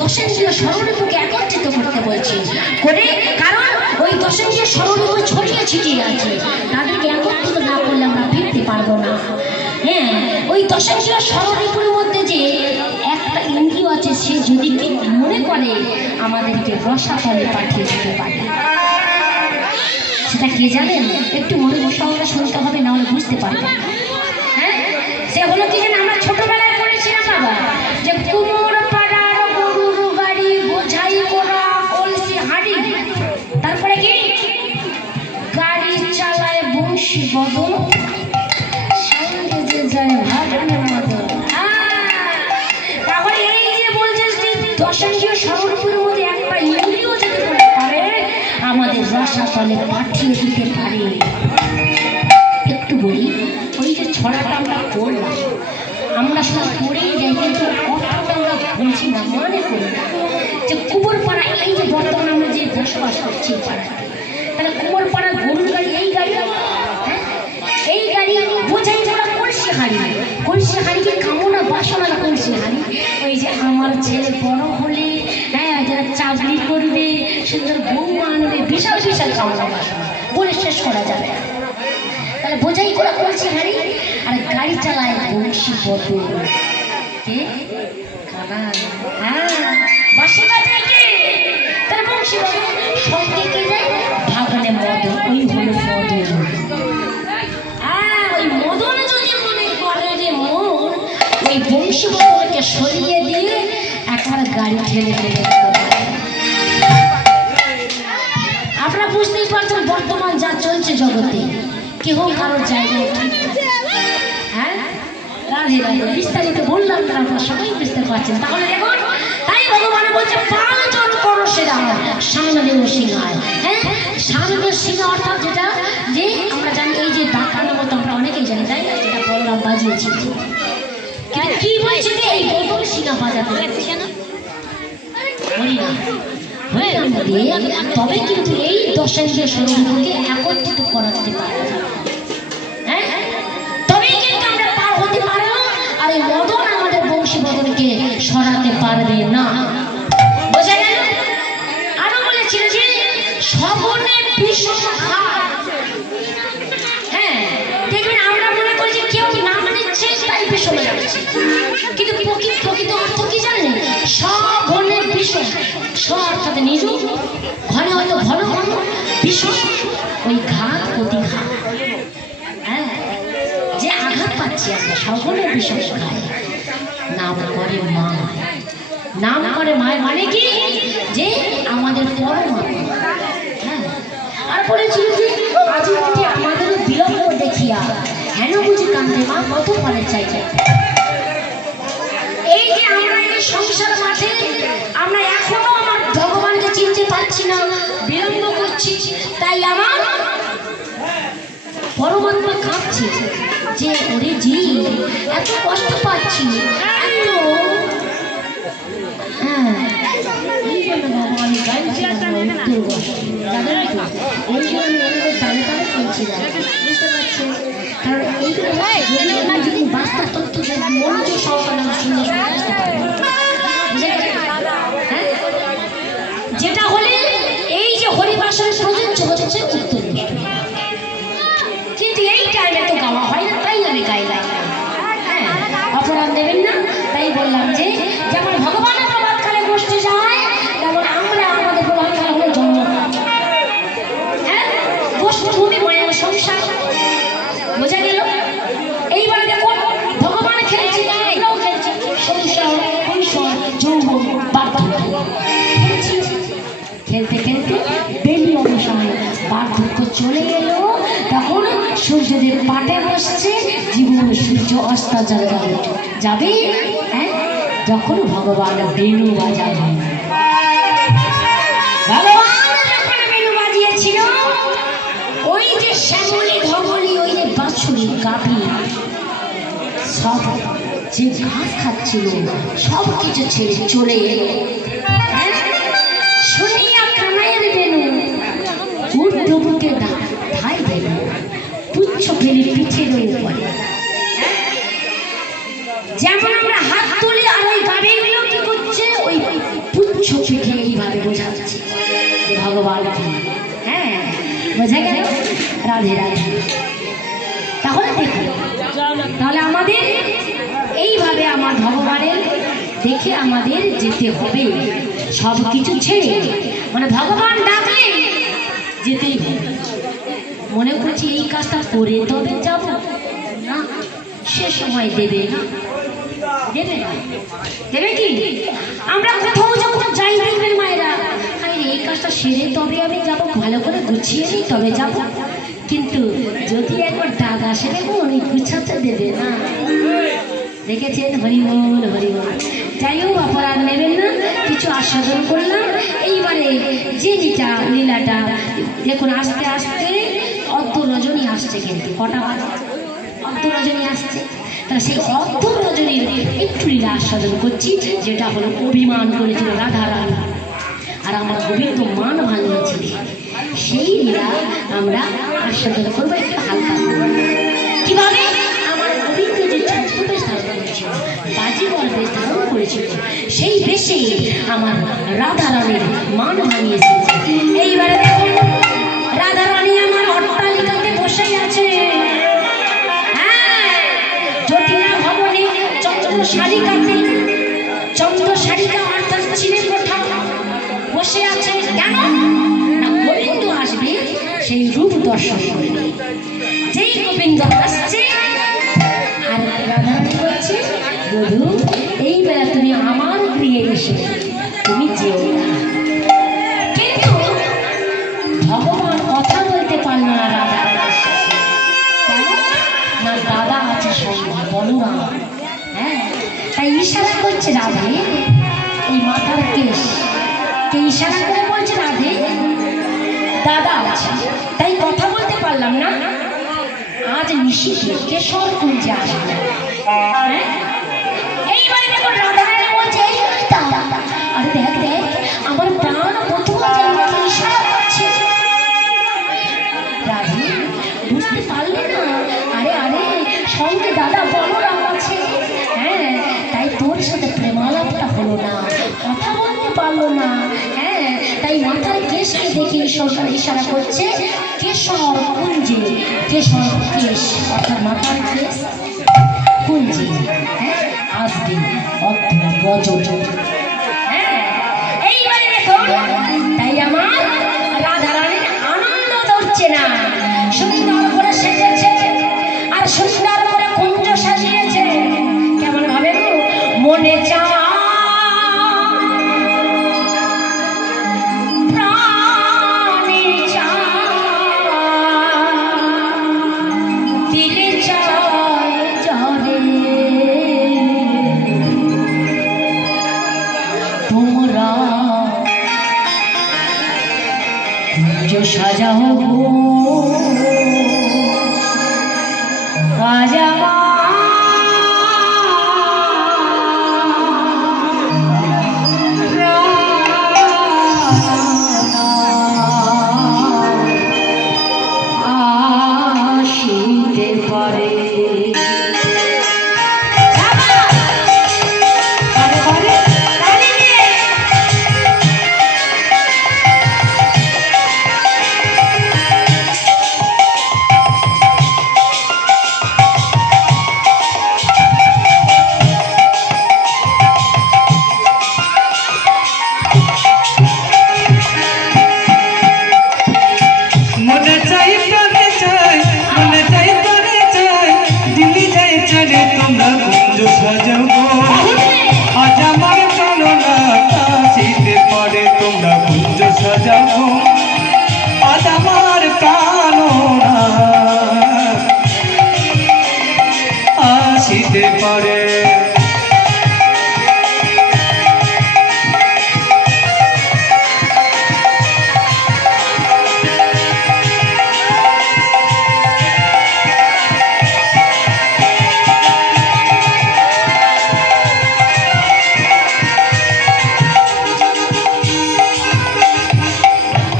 দশেন্দ্রীয় ষড়ঋতুকে একত্রিত করতে বলছে করে, কারণ ওই দশেন্দ্রীয় ষড়ঋতু ছড়িয়ে ছিটিয়ে আছে, তাদেরকে একত্রিত না করলে আমরা ফিরতে পারবো না। হ্যাঁ, ওই দশেন্দ্রীয় ষড়ঋতুর মধ্যে যে একটা ইন্দ্রিয় আছে, সে যদি মনে করে আমাদেরকে রসাতলে পাঠিয়ে দিতে পারে, সেটা কে জানেন? একটু মনোযোগ সহকারে শুনতে হবে, না হলে বুঝতে পারবেন। হ্যাঁ, সে হলো কি জানেন, আমরা ছোটবেলায় পড়েছিলাম বাবা যে কুমোর পাড়ার গরুর গাড়ি বোঝাই করা কলসি হাঁড়ি, তারপরে কি গাড়ি চালায় বংশী বদল সঙ্গে যে যায় ভাগনে মদন। তাহলে এই যে বলছে যে দশেন্দ্রীয় ষড়ঋতুর মধ্যে একটা ইন্দ্রিয় যদি করতে পারে আমাদের রসাতলে পাঠিয়ে দিতে পারে। একটু বলি, ওই যে ছড়াটা আমরা পড়লাম, আমরা সব পড়েই যাই, কিন্তু অর্থটা আমরা বলছি না, মানে করি না। যে কুমোরপাড়া, এই যে বর্তমানে আমরা যে বসবাস করছি পাড়ায়, তাহলে কুমোরপাড়া গরুর গাড়ি, এই গাড়ি, হ্যাঁ এই গাড়ি বোঝাই আমরা কলসি হাঁড়ি, কলসি হাঁড়িকে কামনা বাসনা না, কলসি হাঁড়ি ওই যে আমার ছেলে বড় হলে, হ্যাঁ যারা চাকরি করবে, সুন্দর বউ আনবে, বিশাল বিশাল কামনা বাসনা বলে শেষ করা যাবে। তাহলে বোঝাই করা কলসি হাঁড়ি, আর গাড়ি চালায় বংশী বদল। কে? হ্যাঁ, বাঁশি বাজায় কে? তাহলে বংশী বদল। সঙ্গে কে যায়? ভাগনে মদন, ওই হলো মদন। ওই মদন যদি মনে করে যে মন ওই বংশী বদলকে সরিয়ে দিয়ে একবার গাড়ি ঠেলে ফেলে। আপনারা বুঝতেই পারছেন বর্তমান যা চলছে জগতে, কেউ কারোর জায়গায় ঠিক না। হ্যাঁ, রাধে রাধে, বিস্তারিত বললাম না, আপনারা সবাই বুঝতে পারছেন। তাহলে দেখুন, তাই ভগবান বলছে পাল জন করো সেরা সামনেও সিংহায়। হ্যাঁ, সামনেও সিংহা অর্থাৎ যেটা যে আমরা জানি এই যে বাঁকানোর মতো আমরা অনেকেই জানি, তাই না, যেটা বলরাম বাজিয়েছিল। কিন্তু কি বলছে যে এই বোতল সিংহা বাজাতে কেন বলি না, তবে কিন্তু এই দশেন্দ্রীয় ষড়ঋতুকে একত্রিত করাতে পারে। হ্যাঁ, তবেই কিন্তু আমরা পার হতে পারবো, আর এই মদন আমাদের বংশী বদনকে সরাতে পারবে না। বোঝা গেল? আরো বলেছিল যে সবনে বিষম খায়। হ্যাঁ, দেখবেন আমরা মনে করি যে কেউ না মানছে তাই বিষম লাগছে, কিন্তু প্রকৃত অর্থ কি জানেন? সবনে বিষম, স অর্থাৎ নিজু, ঘরে হয়তো ঘন ঘন, বিষম ওই ঘাত প্রতিঘাত। হ্যাঁ, যে আঘাত পাচ্ছি আমরা সকলের বিষম খাই। নাম করে মা। নাম করে মায়ের মানে কি, যে আমাদের পরমাত্মা। হ্যাঁ, আর বলেছিল যে আজ উঠে আমাদের বিলম্ব দেখিয়া হেন বুঝি কান্দে মা কত ফলে চাই। এই যে আমরা এই সংসার মাঠে আমরা এখনো আমার ভগবানকে চিনতে পারছি না, বিলম্ব করছি, তাই আমার পরমাত্মা কাঁদছে যে ওরে জি এত কষ্ট পাচ্ছি, এত হ্যাঁ এই জন্য ভগবান গাইছিলাম জানেন তো, এই জন্য তালে তালে চলছিলাম, বুঝতে পারছেন? কারণ এইগুলো যদি বাস্তব তথ্য মনোযোগ সহকারে সুন্দর বুঝতে পারবো। হ্যাঁ, যেটা হলে এই যে হরিবাসরে প্রযোজ্য হচ্ছে উত্তর, কিন্তু এই টাইমে তো গাওয়া হয় না, তাই আমি গাইলাম। হ্যাঁ, অপরাধ দেবেন না, তাই বললাম যে যেমন ভগবানের প্রভাতকালে গোষ্ঠী যায়, তেমন আমরা আমাদের প্রভাতকালে হলে জন্ম। হ্যাঁ, গোষ্ঠভূমি মায়ের সংসার, বোঝা গেল? এইবারে দেখুন ভগবান খেলছে, আমরাও খেলছি, সংসার কৈশোর যৌবন বার্ধক্য খেলছি। খেলতে খেলতে বেলি অবসানে বার্ধক্য চলে গেল, তখন সূর্যদেব পাটে বসছে, জীবন সূর্য অস্তাচল যাবে। হ্যাঁ, যখন ভগবান বেণু বাজাবে, ভগবান যখন বেণু বাজিয়েছিল, ওই যে শ্যামলী ধবলি, ওই যে বাছুরি গাভী সব যে ঘাস খাচ্ছিল সব কিছু ছেড়ে চলে এলো। শুনিয়া কানাইয়ের বেণু উর্ধবুকে ধাই দিল, পুচ্ছ ফেলে পিঠের উপরে। যেমন আমরা হাত তুলি আর ওই গাড়িগুলো কি করছে, ওই পুচ্ছ পিঠে এইভাবে বোঝাচ্ছে যে ভগবান কি। হ্যাঁ, বোঝা গেল? রাধে রাধে। তাহলে দেখুন, তাহলে আমাদের এইভাবে আমার ভগবানের দেখে আমাদের যেতে হবে, সব কিছু ছেড়ে, মানে ভগবান ডাকলে যেতেই হবে। মনে করছি এই কাজটা করে তবে যাব না, সে সময় দেবে না, দেবে না, দেবে কি? আমরা কোথাও যখন যাই দেখবেন মায়েরা, এই কাজটা সেরে তবে আমি যাব, ভালো করে গুছিয়ে নিই তবে যাব। কিন্তু যদি একবার ডাক আসে দেখুন ওই গুছাতে দেবে না। দেখেছেন? হরিবল হরিবল। যাই হোক, অপরাধ নেবেন না, কিছু আস্বাদন করলাম। এইবারে যে লীলাটা দেখুন, আস্তে আস্তে অর্ধ রজনী আসছে, কিন্তু কটা বাজে? অর্ধ রজনী আসছে। তা সেই অর্ধ রজনীর একটু লীলা আস্বাদন করছি, যেটা হলো অভিমান করেছিল রাধারানী, আর আমার গোবিন্দ মান ভাঙিয়েছিল, সেই লীলা আমরা আস্বাদন করবো একটু হালকা। কিভাবে আমার গোবিন্দ যে ছদ্মবেশ ধারণ করেছিল, বাজিবর বেশ ধারণ করেছিল, সেই বেশে আমার রাধারানীর মান ভাঙিয়েছিল। এইবারে দেখুন, রাধারানী আমার অট্টালিকাতে বসে আছে। হ্যাঁ, জটিলা ভবনে চন্দ্র শালিকাতে, চন্দ্র শালিকা অর্থাৎ চিনে কোঠা বসে আছে। কেন না, গোবিন্দ আসবে সেই রূপ দর্শন করবে। যেই গোবিন্দ আসছে, আর রাধারানী বলছে, বধূ এই বেলা তুমি আমার গৃহে এসে তুমি যেও না। কিন্তু ভগবান কথা বলতে পারল না রাধারানীর সাথে। কেন না, দাদা আছে সঙ্গে, বলরাম। হ্যাঁ, তাই ইশারা করছে রাধে, এই মাথার কেশ কে ইশারা করে বলছে রাধে দাদা আছে, তাই কথা বলতে পারলাম না। আজ নিশিতে কেশর কুঞ্জে আসবে। এইবারে দেখো রাধারানী বলছে, আরে দেখ দেখ, আমার প্রাণ বধূ আমাকে ইশারা করছে। রাধে বুঝতে পারলে না? আরে আরে, সঙ্গে দাদা বলরাম আছে। হ্যাঁ, তাই তোর সাথে প্রেমালাপটা হলো না, কথা বলতে পারলো না। হ্যাঁ, তাই মাথার কেশকে দেখে সরকার ইশারা করছে কেশর কুঞ্জে। কেশর কেশ অর্থাৎ মাথার কেশ কুঞ্জে। হ্যাঁ, আসবে অদ্ভুত। হ্যাঁ, এইবারে দেখো, তাই আমার রাধারানীর আনন্দ ধরছে না। সুন্দর করে সেজেছে আর সুন্দর করে কুঞ্জ সাজিয়েছে। কেমন ভাবে গো, গো আজ আসিতে পারে মনে চাই প্রাণে চাই মনে চাই প্রাণে চাই দিল্লি যাই চলে তোমরা কুঞ্জ সাজাবো আজ আমার কাননা আসিতে পারে তোমরা কুঞ্জ সাজাবো আজ আমার কাননা আসিতে পারে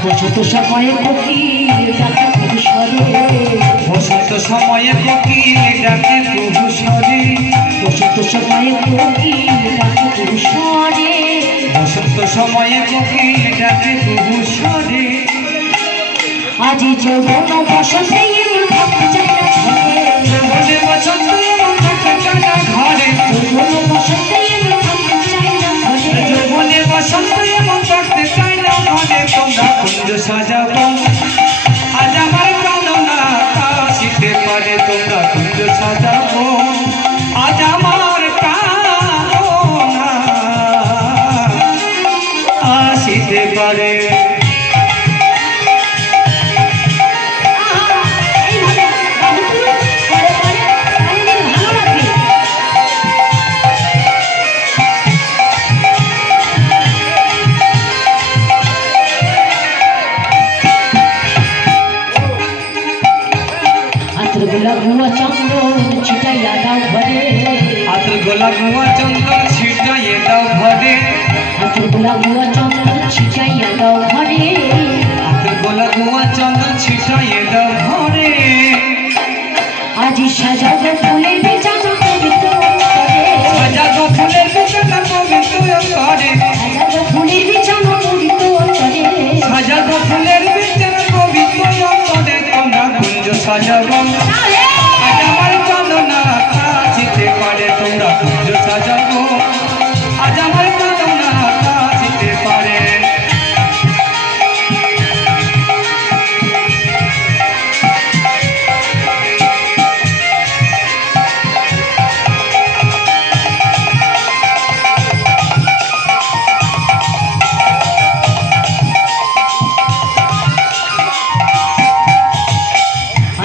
বসন্ত সময়ে কোকিল ডাকে কুহুসরে বসন্ত সময়ে কোকিল ডাকে কুহুসরে বসন্ত সময়ে কোকিল ডাকে কুহুসরে বসন্ত সময়ে কোকিল ডাকে কুহুসরে আজি যৌবন বসন্তে থাকতে চাই না যৌবনে বসন্ত থাকতে চাই না ঘরে যৌবন বসন্তে থাকতে চাই না যৌবনে বসন্ত থাকতে চাই না ঘরে তোমরা কুঞ্জ সাজাবো আজ আমার কাননা আসিতে পারে তোমরা কুঞ্জ সাজাবো আজ আমার কাননা আসিতে পারে গুয়া চন্দন ছিটাইয়া দাও ঘরে হাতের গোলা গুয়া চন্দন ছিটাইয়ে দাও ঘরে হাতের গোলা গুয়া চন্দন ছিটাইয়া দাও ঘরে হাতের গোলা গুয়া চন্দন ছিটাইয়ে দাও ঘরে আজি সাজাবো ফুলের বেচানো পবিত্র করে সাজাবো ফুলের বিছানা পবিত্র করে সাজাবো ফুলের বেচানো পবিত্র করে সাজাবো ফুলের বিছানা পবিত্র করে তোমরা কুঞ্জ সাজাবো আজ আমার কাননা আসিতে পারে তোমরা কুঞ্জ সাজাবো আজ আমার কাননা আসিতে পারে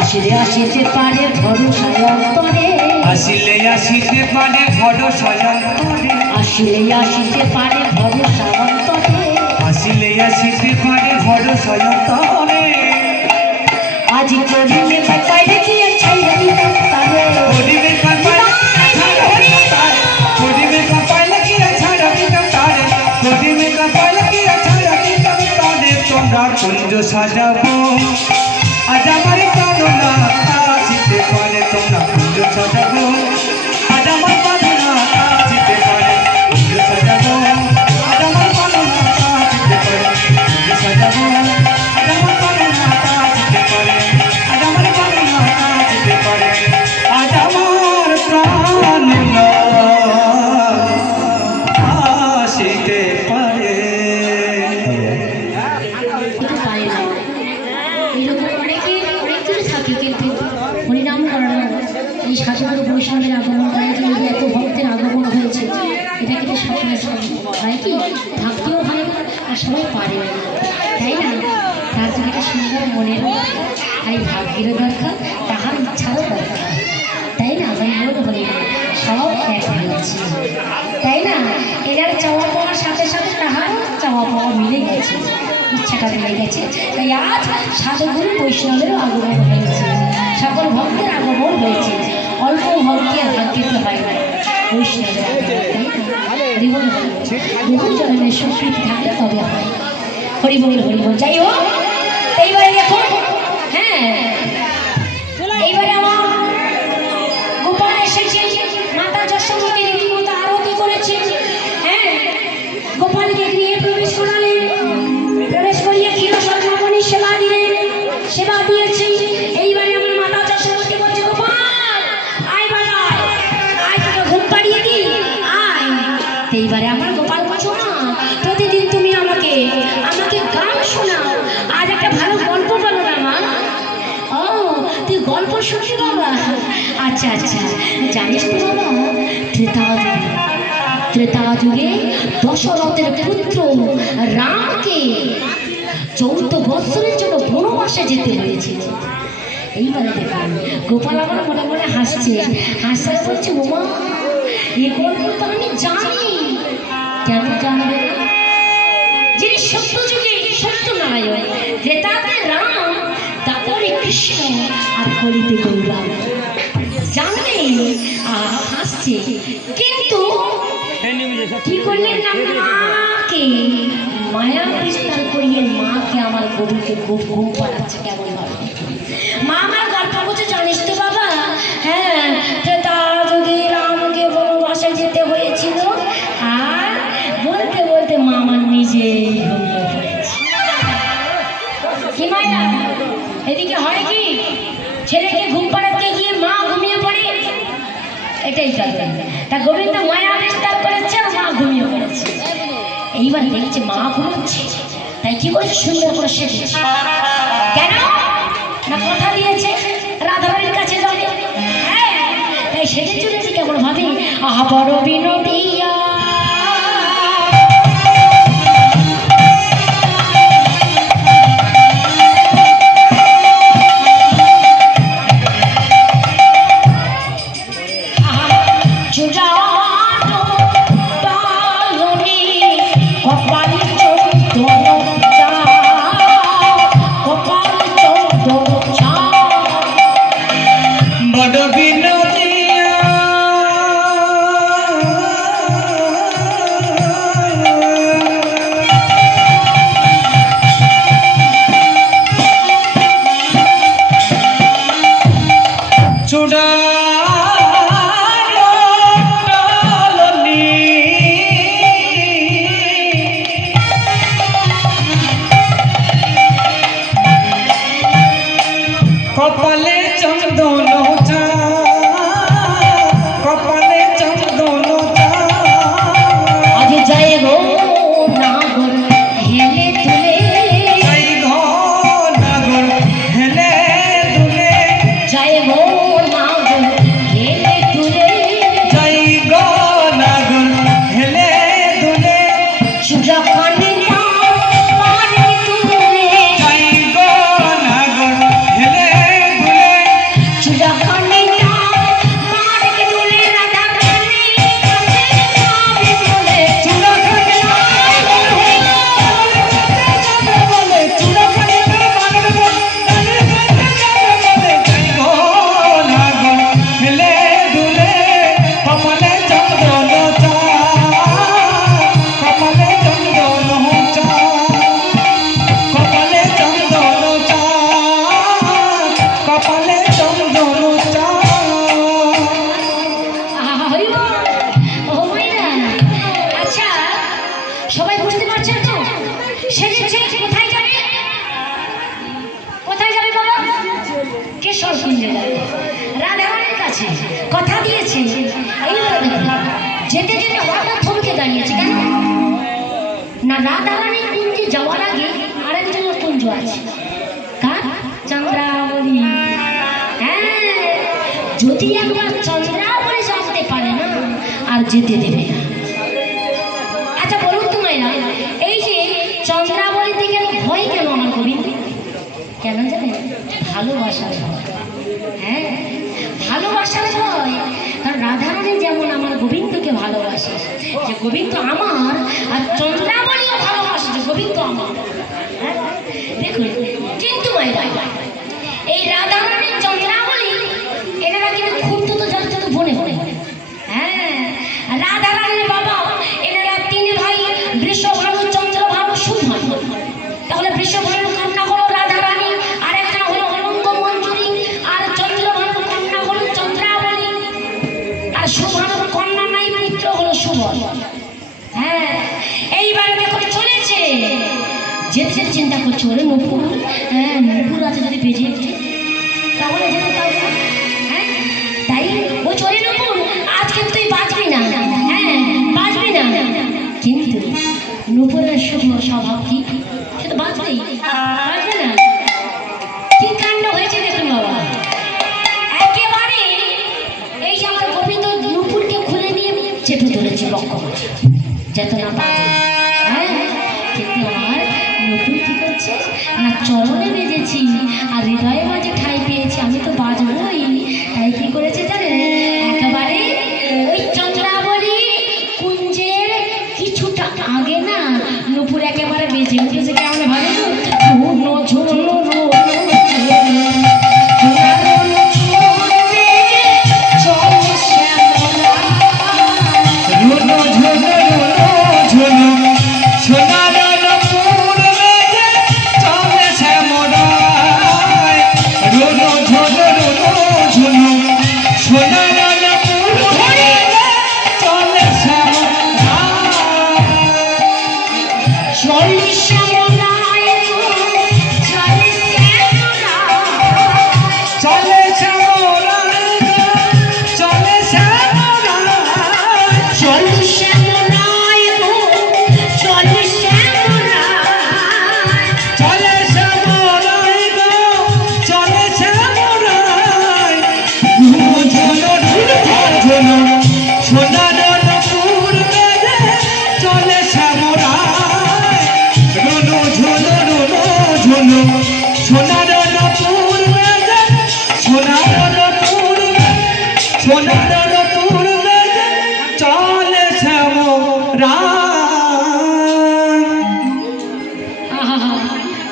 আসিলে আসিতে পারে ভরসায় অন্তরে আসিলে আসিতে পারে ভরসায় অন্তরে আসিলে আসিতে পারে ভরসায় অন্তরে আসিলে আসিতে পারে ভরসায় অন্তরে আজি করিলে পাইলে কি ছাইরা দিতে পারে করিবে কাপাইলে করিবে কাপাইলে কি ছাড়া দিতাম তারে করিবে কাপাইলে কি ছাড়া দিতাম তারে তোমরা কুঞ্জ সাজাবো আজ আমার কাননা আসিতে পারে তোমরা কুঞ্জ সাজাবো আজ আমার কাননা আসিতে পারে কুঞ্জ সাজাবো আজ আমার কাননা আসিতে পারে কুঞ্জ সাজাবো আজ আমার কাননা আসিতে পারে আজ আমার কাননা আসিতে পারে আজ আমার কাননা আসিতে পারে পারে না এরকম অনেকে অনেক কিছু থাকে কিন্তু হরিনাম করানো এই শাসকের বৈষ্ণবের আগমন হয়েছে এত ভক্তের আগমন হয়েছে এটা কিন্তু সবসময় হয় কি থাকতেও হয় না আর সবাই পারে না তাই না তার জন্য একটা সুন্দর মনের আর এই ভাগ্যেরও দরকার তাহার ইচ্ছারও দরকার তাই না আমি মনে করি না সব এক হয়েছে তাই না এনার চাওয়া পাওয়ার সাথে সাথে তাহারও চাওয়া পাওয়া মিলে গেছে ইচ্ছাটা রয়ে গেছে। তাই আজ সাধুগুরু বৈষ্ণবেরও আগমন হয়েছে, সকল ভক্তের আগমন হয়েছে। অল্প ভক্তের ভাগ্যিতে হয় না, বৈষ্ণবের হরিবল বহু জনের স্বীকৃতি থাকলে তবে হয়। হরিবল হরিবল। যাই হোক, এইবারে দেখুন, হ্যাঁ এইবারে আমার গোপাল এসেছে, মাতা যশোমতী রীতিমতো আরতি করেছে। হ্যাঁ, গোপালকে গৃহে প্রবেশ করালেন, প্রবেশ করিয়ে ক্ষীর স্বর্ণমণি সেবা দিলেন, সেবা দিয়েছে। এইবারে আমার মাতা যশোমতী বলছে, গোপাল আয় বাবা, আয় তোকে ঘুম পাড়িয়ে দি, আয়। তো এইবারে আমার গোপাল বলছো, মা প্রতিদিন তুমি আমাকে গান শোনাও, আজ একটা ভালো গল্প বলো না মা। ও তুই গল্প শুনবি বাবা? আচ্ছা আচ্ছা, জানিস তো বাবা, ত্রেতা যুগে দশরথের পুত্র রামকে 14 বৎসরের জন্য বনবাসে যেতে হয়েছিল। এইবারে দেখুন, গোপাল আমার মনে মনে হাসছে, হাসতে বলছে, ওমা এই গল্প তো আমি জানি। কেন জানবে? যিনি সত্য যুগে সত্যনারায়ণ, ত্রেতাতে রাম, তারপরে কৃষ্ণ, আর কলিতে গৌরাম। জানবে হাসছে, কিন্তু কি করলেন না, মাকে মায়া বিস্তার করিয়ে মাকে আমার গরুকে ঘুম পাড়াচ্ছে কেমন ভাবে। মা আমার গল্প বলছে, জানিস তো বাবা, হ্যাঁ ত্রেতা যুগে রামকে বনবাসে যেতে হয়েছিল। আর বলতে বলতে মা আমার নিজে ঘুমিয়ে পড়েছে। কি মায়া, এদিকে হয় কি, ছেলেকে ঘুম পাড়াতে গিয়ে মা ঘুমিয়ে পড়ে, এটাই চলবে। তা গোবিন্দ মায়া বিস্তার করেছে, মা ঘুমিয়ে পড়েছে। এইবার দেখছে মা ঘুমোচ্ছে, তাই কি করেছে, সুন্দর করে সেজেছে। কেন না, কথা দিয়েছে রাধারানীর কাছে যাবে। হ্যাঁ, তাই সেজে চলেছে কেমন ভাবে, আবার বিনোদিয়া কপালে চন্দন চা, কপালে চন্দন চা, আজ যাই গো নাগর হেলে তুলে, যাই গো নাগর হেলে দুলে, যাই গো নাগর হেলে তুলে, যাই গো নাগর হেলে দুলে, চূড়া কানে পানি তুলে, যাই গো নাগর হেলে দুলে, চূড়া কানে পানি তুলে, রাধা রানী কাছে যাবে বলে, চূড়া খানে বলে, চূড়া খানে বানর বলে, যাই গো নাগর হেলে দুলে, কপালে চন্দন চা, কপালে চন্দন চা, কপালে চন্দন চা, কপালে চন্দন চা। আচ্ছা, সবাই বুঝতে পারছেন তো? সেজেছে, কোথায় যাবে? কোথায় যাবে বাবা? কেশরকুঞ্জে যাবে, রাধারানীর কাছে কথা দিয়েছে। এইবার দেখুন, যেতে যেতে হঠাৎ থমকে দাঁড়িয়েছে। কেন না, রাধারানীর কুঞ্জে যাওয়ার আগে আরেকজন কুঞ্জ আছে, কার? চন্দ্রাবলী। হ্যাঁ, যদি একবার চন্দ্রাবলী জানতে পারে না, আর যেতে দেবে না। আচ্ছা বলুন তো মাইনা, এই যে চন্দ্রাবলীর দিকে ভয় কেন আমার গোবিন্দ? কেন জানেন? ভালোবাসার ভয়। হ্যাঁ, ভালোবাসার ভয়। কারণ রাধারানী যেমন আমার গোবিন্দকে ভালোবাসে, যে গোবিন্দ আমার, আর চন্দ্রাবলীও ভালোবাসে যে গোবিন্দ আমার। হ্যাঁ? দেখুন কিন্তু মায়েরা এই রাধারানীর চন্দ্রাবলী এনারা কিন্তু খুব তো যাচ্ছে তো বনে বনে হ্যাঁ রাধারানীর বাবা এনারা তিন ভাই বৃষভানু চন্দ্রভানু সুভানু তাহলে বৃষভানুর কন্যা হলো রাধারানী আর একটা হলো অলঙ্গ মঞ্জুরি আর চন্দ্রভানুর কন্যা হলো চন্দ্রাবলী আর সুভানুর কন্যা নাই পুত্র হলো সুবল হ্যাঁ এইবার দেখো চলেছে যেতে যেতে চিন্তা করছে ওরে নুপুর হ্যাঁ নুপুর আছে যদি বেজে ওঠে তাহলে যেতে পারবো না হ্যাঁ তাই ও চলে নুপুর আজকে তুই বাঁচবি না হ্যাঁ বাঁচবি না কিন্তু নুপুরের শুভ স্বভাব কি সে তো বাঁচবেই বাঁচবে না কি কাণ্ড হয়েছে দেখুন বাবা একেবারে এই যে আমার গোবিন্দ নুপুরকে খুলে নিয়ে চেপে ধরেছে বক্ষ যেত না বাঁচে হ্যাঁ কিন্তু আমার নুপুর কি করছে না চরণে বেজেছি আর হৃদয়ে মাঝে ঠাই পেয়েছি আমি তো বাজবই তাই কি করেছে জানেন একেবারে ওই চন্দ্রাবলী কুঞ্জের কিছুটা আগে না নুপুর একেবারে বেজে উঠেছে কেমন ভালো ঝুনো ঝুনো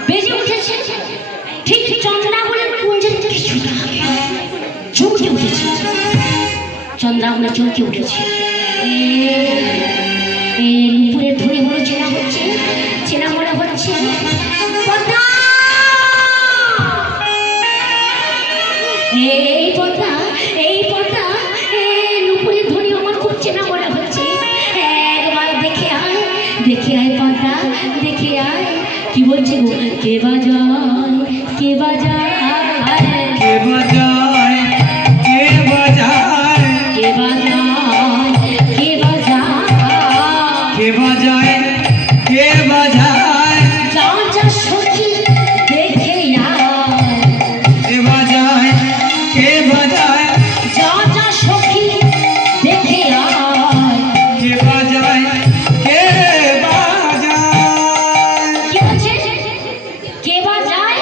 বেজে উঠেছে ঠিক চন্দ্রাবলীর কুঞ্জের কিছুটা চমকে উঠেছে চন্দ্রাবলী চমকে উঠেছে নুপুরের ধ্বনি হলো চেনা মনে হচ্ছে এই পদ্মা নুপুরের ধ্বনি আমার খুব চেনা মনে হচ্ছে একবার দেখে আয় পদ্মা দেখে আয় কি বলছে গো কে বাজায় কে বাজায় কে বাজায় কে বাজায় কে বাজায় কে বাজায় কে বাজায় কে বাজায় যা যা সখী দেখে আয় কে বাজায় কে বাজায় যা যা সখী দেখে আয় কে বাজায় কে বাজায় কি বলছে কে বাজায়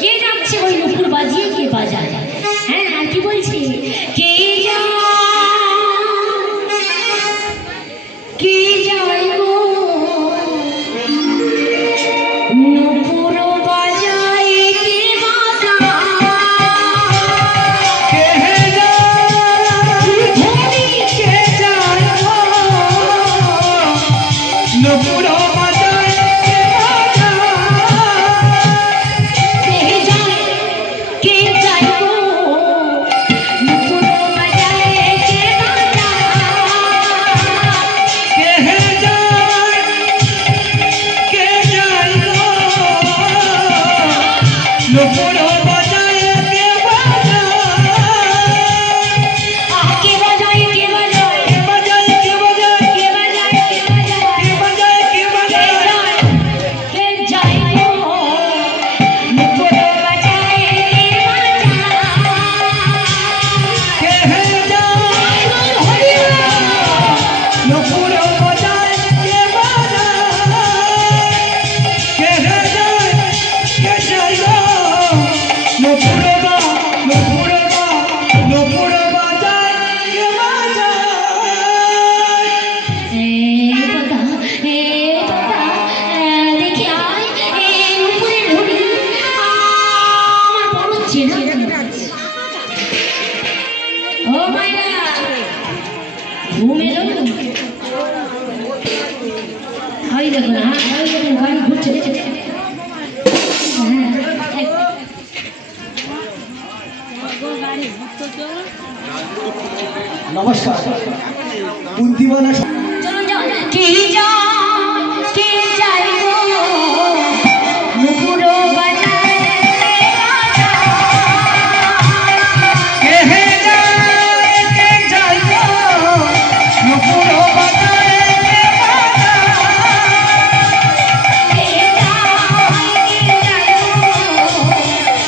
কে যাচ্ছে ওই নুপুর বাজিয়ে কে বাজায় হ্যাঁ আর কি বলছি কে যায় গো নুপুর বাজায় কে বাজায় কে যায় নুপুর বাজায় কে বাজায় কে যায় গো নুপুর বাজায় কে দেখি নমস্কার বুদ্ধিমানা চলুন যাও কি যা কি যাই গো নুপুর বাজায় কে হে যায় কে যায় গো নুপুর বাজায় কে যায় কি যাই গো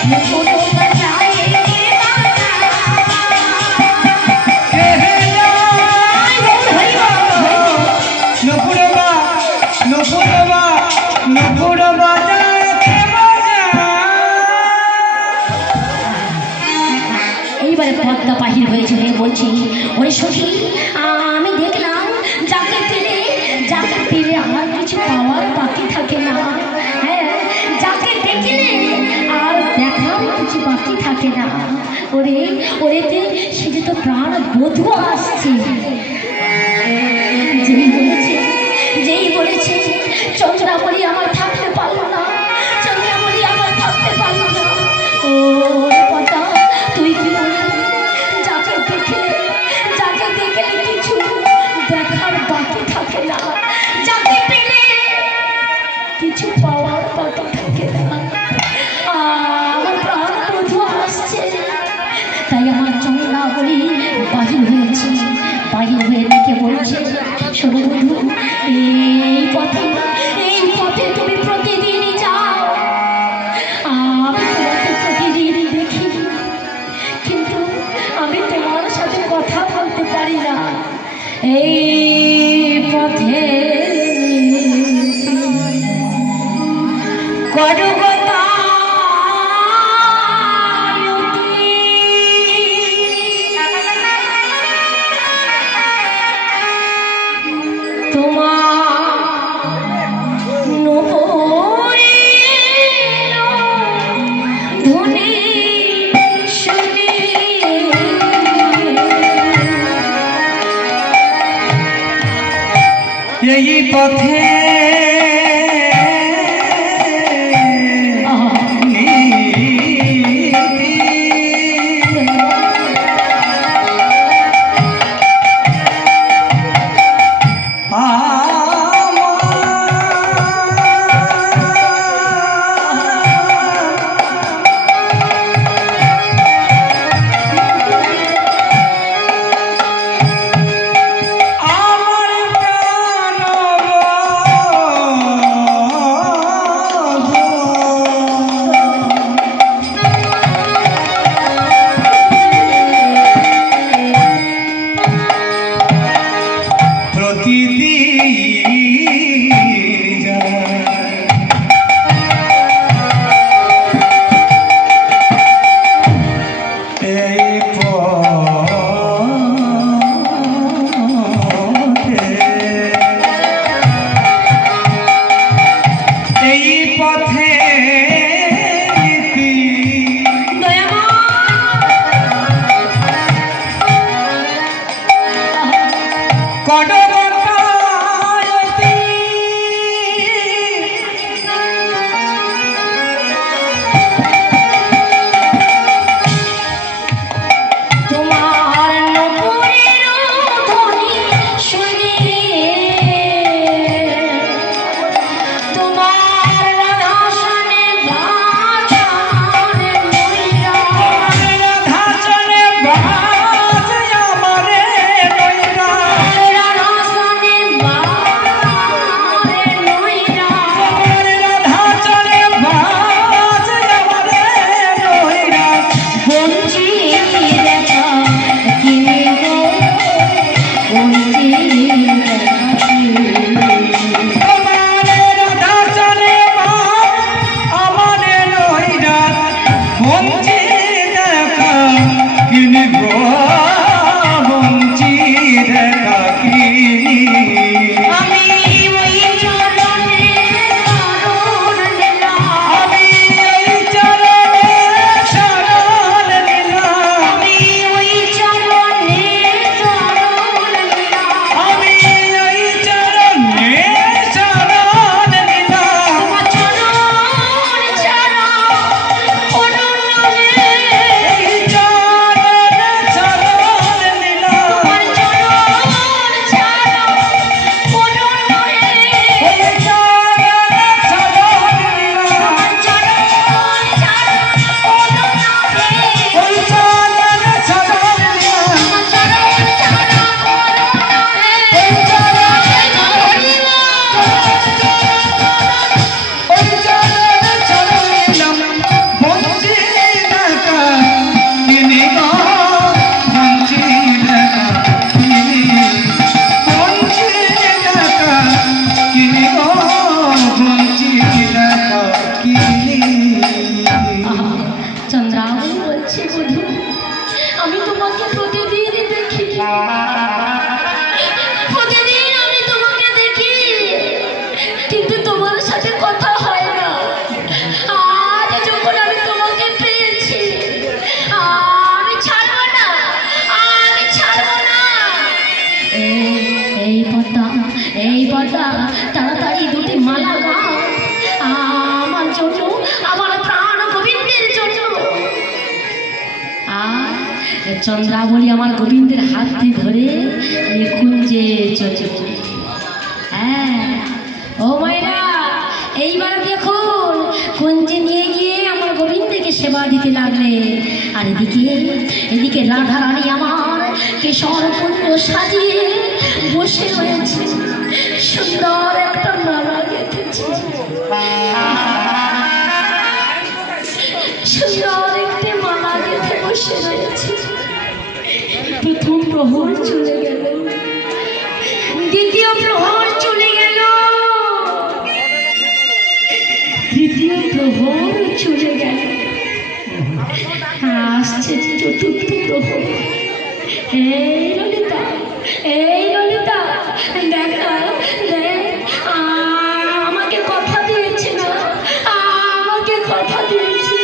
নুপুর বাজায় কে হে যায় নুপুর বাজায় কে এইবারে পদ্মা বাহির হয়েছিল বলছি ওরে সখী আমি দেখলাম যাকে পেলে আমার কিছু পাওয়ার বাকি থাকে না। হ্যাঁ, যাকে দেখলে আর দেখার কিছু বাকি থাকে না। ওরেতে সেটা তো প্রাণ বধূ আসছে। যেই বলেছে চন্দ্রাবলী আমার থাকতে পারলো না, চন্দ্রাবলী আমার থাকতে পারলো না। ও পদ্মা, তুই কি বলবি? যাকে দেখলে কিছু দেখার বাকি থাকে না, যাকে পেলে কিছু পাওয়ার বাকি থাকে না। আমার প্রাণ বধূ আসছে, তাই আমার চন্দ্রাবলী বাহির হয়ে দেখে বলছে, শোনো বন্ধু, এই পথে তুমি প্রতিদিনই যাও, আমি তোমাকে প্রতিদিনই দেখি, কিন্তু আমি তোমার সাথে কথা বলতে পারি না। এই পথে এই পথে বলছি বধূ, আমি তোমাকে প্রতিদিন দেখি, প্রতিদিন আমি তোমাকে দেখি, কিন্তু তোমার সাথে কথা হয় না। আজ যখন আমি তোমাকে পেয়েছি, আমি ছাড়বো না, আমি ছাড়বো না। এই পদ্মা, এই পদ্মা, তাড়াতাড়ি দুটি মালা গাও আমার জন্য, আমার প্রাণ গোবিন্দের জন্য। আর চন্দ্রাবলী আমার গোবিন্দের হাতে ধরে কুঞ্জে চলে। হ্যাঁ ও মায়েরা, এইবার দেখুন কুঞ্জে নিয়ে গিয়ে আমার গোবিন্দকে সেবা দিতে লাগলে। আর এদিকে রাধা রানী আমার কেশর কুঞ্জ সাজিয়ে বসে রয়েছে, সুন্দর একটা মালা গেঁথেছে, সুন্দর একটি মালা গেঁথে বসে রয়েছে। প্রথম প্রহর চলে গেল, দ্বিতীয় প্রহর চলে গেল, তৃতীয় প্রহর চলে গেল, আসছে চতুর্থ প্রহর। এই ললিতা, এই ললিতা, দেখ না, দেখ, আমাকে কথা দিয়েছে না, আমাকে কথা দিয়েছে,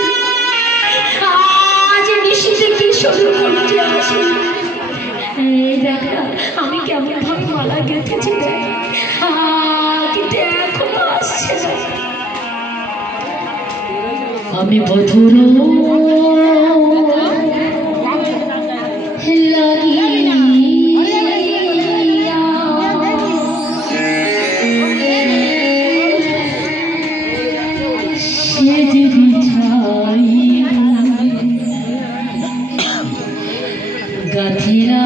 আজ নিশিতে কি শুরু করতে আসি। এই দেখ না, আমি কেমন ভাবে মালা গেঁথেছি, দেখ, কিন্তু এখনো আসছে না। আমি বধুর গাথিরা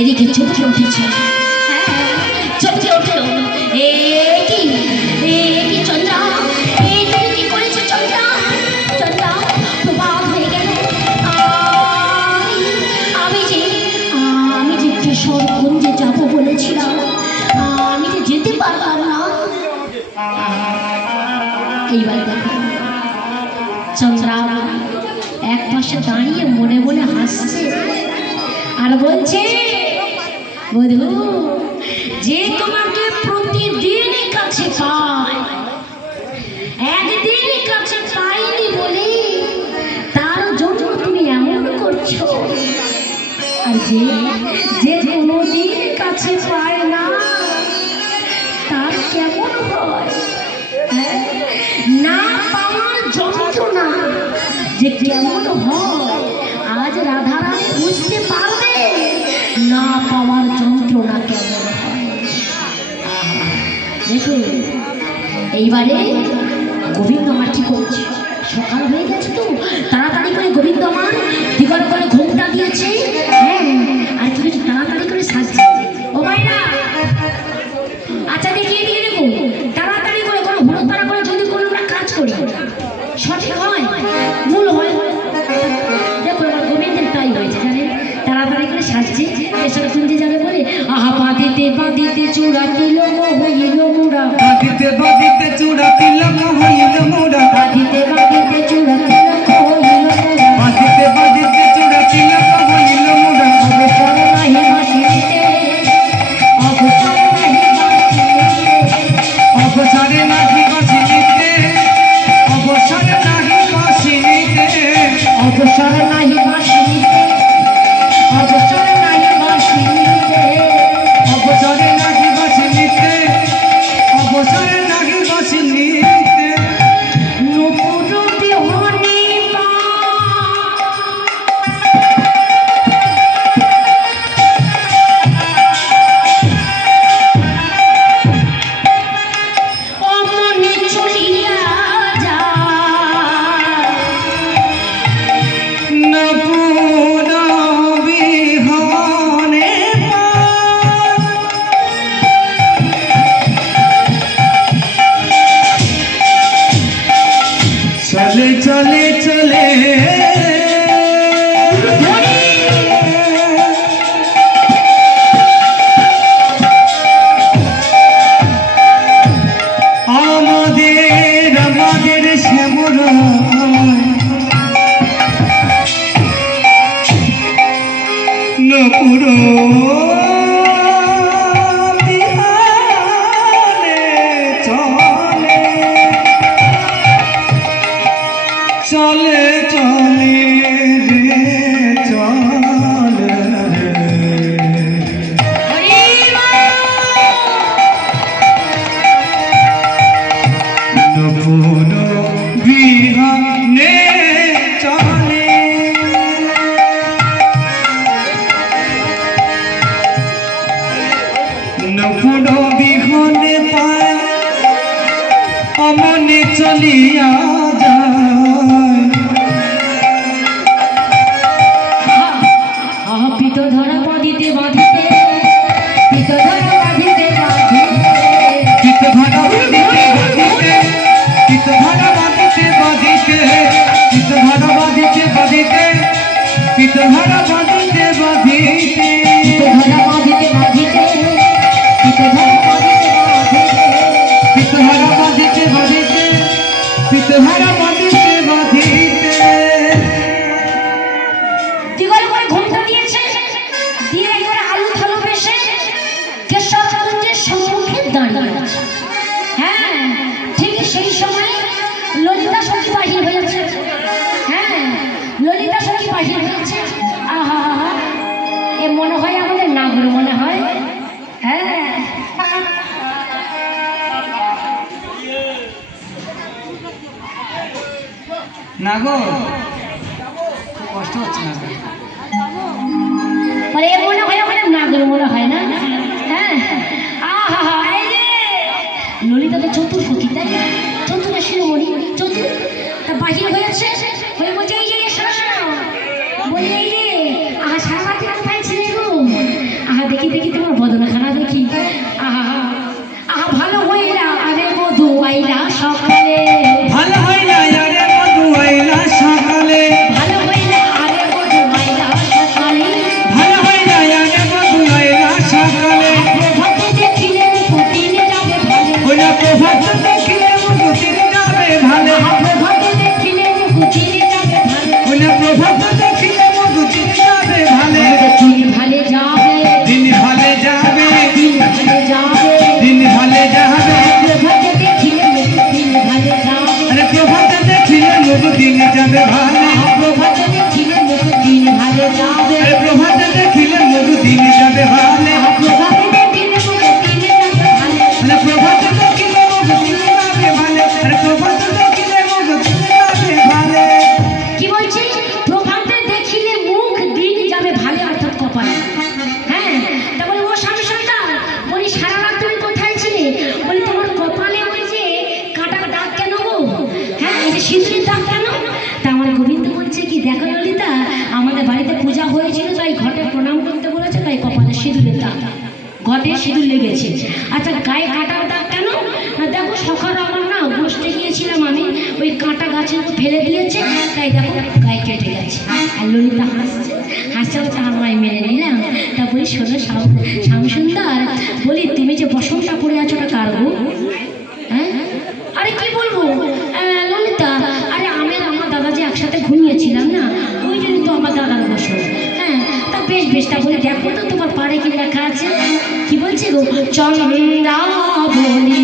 এদিকে চমকে উঠেছে, চমকে উঠল। এ কি চন্দ্রা, তুমি কি করেছো চন্দ্রা? চন্দ্রা প্রভাত হয়ে গেল। আমি যে কিশোরগঞ্জে যাবো বলেছিলাম, আমি যে যেতে পারলাম না। এইবার দেখো চন্দ্রা এক পাশে দাঁড়িয়ে মনে মনে হাসছে আর বলছে, বধূ যে তোমাকে প্রতিদিন কাছে পায়, একদিন কাছে পাইনি বলে তার জন্য তুমি এমন করছো। আর যে কোনোদিন কাছে পায় না তার কেমন হয়? না পাওয়ার যন্ত্রণা যে কেমন হয় আজ রাধারানী বুঝতে পারবে, না পাওয়ার যন্ত্রণা কেমন হয়। দেখুন এইবারে গোবিন্দ আমার কি করছে, সকাল হয়ে গেছে তো তাড়াতাড়ি করে গোবিন্দ আমার দিগর করে ঘুমটা দিয়েছে। হ্যাঁ আর কি তাড়াতাড়ি করে সাজছে। ও ভাইরা আচ্ছা দেখিয়ে দিয়ে দেখুন, তাড়াতাড়ি করে কোনো হুড়োতাড়া করে যদি কোনো আমরা কাজ করি সঠিক হয়, ভুল হয়। দেখুন আমার গোবিন্দের তাই হয়েছে জানেন, তাড়াতাড়ি করে সাজছে এসব শুনতে যাবে বলে। আহা বাঁধিতে বাঁধিতে চূড়া তিলক হইল মোড়া, বাঁধিতে বাঁধিতে চূড়া তিলক হইল মোড়া, বাঁধিতে বাঁধিতে চূড়া তিলক হইল মোড়া, বাঁধিতে বাঁধিতে চূড়া তিলক হইল মোড়া। অবসর নাহি বাঁশিতে, অবসর নাহি বাঁশিতে, অবসরে নাহি বাঁশি নিতে, অবসরে নাহি বাঁশি নিতে, অবসর নাহি বাঁশিতে, অবসর নাহি বাঁশিতে, অবসরে নাহি বাঁশি নিতে, অবসরে নাহি বাঁশি নিতে। নূপুর বিহনে পা, অমনে চলিয়া যায়। নপুর বিহনে চলে চলে চলে আমাদের শ্যামর নপুর বিহারে চলে চলে চলে রে চলে নপুর বিহানে চলে নপুর বিহনে পায় অমনে চলিয়া যায়। আহা পিত ধরা বাঁধিতে বাঁধিতে, পিত ধরা বাঁধিতে বাঁধিতে, চিত ধরা বাঁধিতে বাঁধিতে, চিত ধরা বাঁধিতে বাঁধিতে, চিত ধরা বাঁধিতে বাঁধিতে, চিত ধরা বাঁধিতে বাঁধিতে, পিত ধরা বাঁধিতে বাঁধিতে, পিত ধরা বাঁধিতে বাঁধিতে, চিত ধরা বাঁধিতে বাঁধিতে, চিত ধরা বাঁধিতে বাঁধিতে। দিগল করে ঘুমটা দিয়েছে, দিয়ে একবারে আলু থালু বেশে কেশবগঞ্জের সম্মুখে দাঁড়িয়ে আছে। হ্যাঁ ঠিক সেই সময় ললিতা সখী বাহির হয়েছে। হ্যাঁ ললিতা সখী বাহির হয়েছে। আহা এ মনে হয় আমাদের নাগর মনে হয়। হ্যাঁ না গো খুব কষ্ট হচ্ছে না বলে এ মনে হয় আমাদের নাগর মনে হয় না। হ্যাঁ আহা এই যে ললিতা তো চতুর সখী তাই, চতুর শিরোমণি চতুর তা বাহির হয়েছে হয়ে বলছে এই যে শোনো শোনো, বলি এই যে আহা সারা রাত্রি কোথায় ছিলে গো? দেখি দেখি তোমার বদনখানা দেখি। আহা আহা ভালো হইলা আরে বধু আইলা সকালে, ভালো হইলা আরে বধু আইলা সকালে, ভালো হইলা আরে বধু আইলা সকালে, ভালো হইলা আরে বধু আইলা সকালে। প্রভাতে দেখিলে প্রতিদিন যাবে ভালো, ওলা প্রভাত দেখিলে মুদিন যাবে ভালো, প্রভাতে দেখিলে প্রতিদিন যাবে ভালো, ওলা প্রভাত দেখিলে মুদিন যাবে ভালো। দিন ভালে যাবে, দিন ভালে যাবে, দিন ভালে যাবে, দিন ভালে যাবে, প্রভাতে দেখিলে দিন ভালে যাবে, আরে প্রভাত দেখিলে মুদিন যাবে ভালো, প্রভাতে দেখিলে দিন ভালে যাবে, আরে প্রভাত দেখিলে মুদিন যাবে ভালো, প্রভাতে দেখিলে দিন যাবে ভালো। আরে প্রভাত দেখিলে মুদিন যাবে ভালো, আরে প্রভাত দেখিলে মুদিন যাবে ভালো। কি বলছি? প্রভাতে দেখিলে মুখ দিন যাবে ভালো, অর্থাৎ কপালে। হ্যাঁ, তা বলে ও স্বামী সন্তান, বলি সারা রাত তুমি কোথায় ছিলে? বলি তোমার কপালে ওই যে কাটার দাগ কেন গো? হ্যাঁ, এই যে সিঁদুরের দাগ কেন? তা আমার গোবিন্দ বলছে কি, দেখো ললিতা, আমাদের বাড়িতে পূজা হয়েছিল, তাই ঘটে প্রণাম করতে বলেছে, তাই কপালে সিঁদুরের দাগ, ঘটে সিঁদুর লেগেছে। আচ্ছা, গায়ে কাটার দাগ কেন? না দেখো সকালে আমার না বসতে গিয়েছিলাম আমি, ওই কাঁটা গাছের উপর ফেলে দিয়েছে, তাই দেখো গায়ে কেটে গেছে। আর ললিতা হাসছে, হাসছে হচ্ছে আমার মায় মেনে নিলাম। তা বলি শোনো শ্যামসুন্দর, বলি তুমি যে বসনটা পরে আছো ওটা কার গো? হ্যাঁ, আরে কি বলবো ললিতা, আরে আমি আর আমার দাদা যে একসাথে ঘুমিয়েছিলাম না, ওই জন্য তো আমার দাদার বসন। হ্যাঁ, তা বেশ বেশ, তা বলি দেখো তো তোমার পাড়ে কি লেখা আছে? কি বলছে গো? চন্দ্রাবলি চন্দ্রাবলি,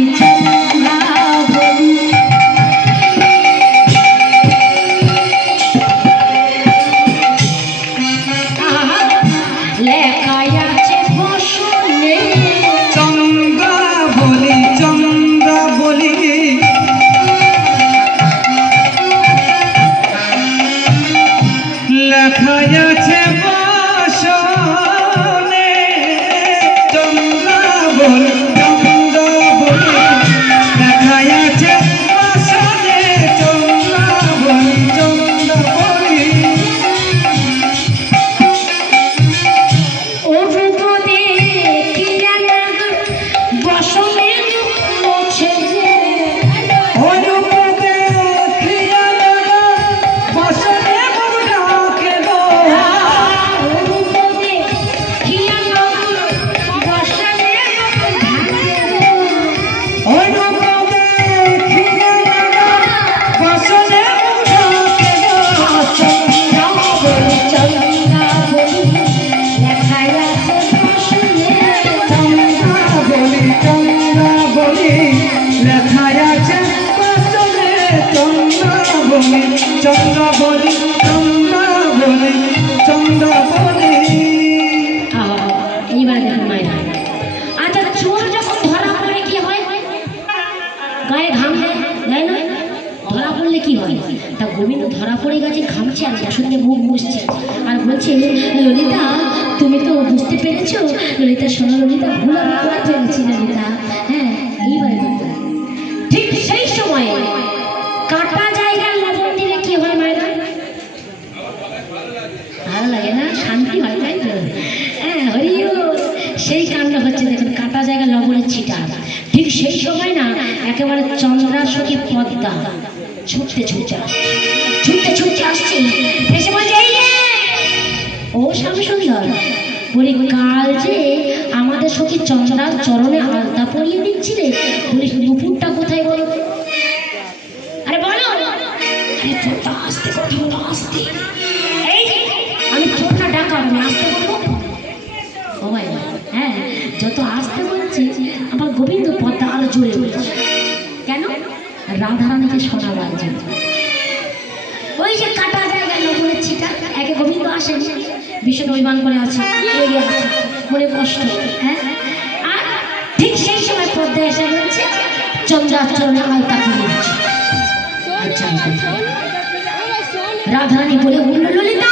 আহা, লেখায় আছে বসনে, চন্দ্রা বলি, চন্দ্রা বলি, লেখা আছে বাসনে। চন্দ্রা বলি, চন্দ্রা বলি, লেখা আছে বাসনে। চন্দ্রা বলি, চন্দ্রা বলি, ও রূপদে কিরা নাগ বসনে মোছে যে, অনুপদে খিয়া লাগা বাসনে মন ডাকে গো। ও রূপদে কিরা নাগ বসনে মোছে যে, অনুপদে খিয়া লাগা বাসনে মন ডাকে গো। চন্দ্রা বলি চন্দ্রা বলি, লেখায় আছে বসনে, চন্দ্রা বলি, চন্দ্রা বলি, লেখা আছে বাসনে। চন্দ্রা বলি, চন্দ্রা বলি, চন্দ্রা বলি, চন্দ্রা বলি। এইবারে দেখুন মায়েরা। আচ্ছা, চোর যখন ধরা পড়ে কি হয়? গায়ে ঘাম দেয়, দেয় না? ধরা পড়লে কি হয়? তা গোবিন্দ ধরা পড়ে গেছে, ঘামছে আর বসন্তে মুখ মুছছে আর বলছে, ললিতা তুমি তো বুঝতে পেরেছো? ললিতা শোনো ললিতা, ভুল আমি করে ফেলেছি ললিতা। হ্যাঁ, এইবারে দেখুন। ঠিক সেই সময়ে কাটা জায়গায় লবণ দিলে কি হয় মায়েরা? ভালো লাগে না? শান্তি হয়, তাই তো? হ্যাঁ, হরিও সেই কাণ্ড হচ্ছে দেখুন, কাটা জায়গা লবণের ছিটা। ঠিক সেই সময় না একেবারে চন্দ্রাসখী পদ্মা ছুটতে ছুটতে আসছে, ছুটতে ছুটতে আসছে, এসে বলছে, এই রে ও শ্যামসুন্দর, বলি কাল যে আমাদের সখী চন্দ্রার চরণে আলতা পরিয়ে দিচ্ছিলে, বলিস নুপুরটা কোথায় বলো? আরে বলো। আরে কথা আসতে, কথা বলো আসতে। এই যে আমি চোর না ডাকা, আমি আসতে বলবো। ও ভাই, হ্যাঁ, যত আসতে বলছে আমার গোবিন্দ পদ্মা আলো জ্বলে উঠছে। কেন? রাধারানীকে শোনাবার জন্য। ওই যে কাটা জায়গায় লবণের ছিটা, একে গোবিন্দ আসেন, ভীষণ অভিমান করে আছে, লেগে আছে, মনে কষ্ট। হ্যাঁ, আর ঠিক সেই সময় পদ্মা এসে বলছে, চন্দ্রাচরণে আলতা পরিয়ে দিচ্ছে। আচ্ছা, রাধারানী বলে উঠল, ললিতা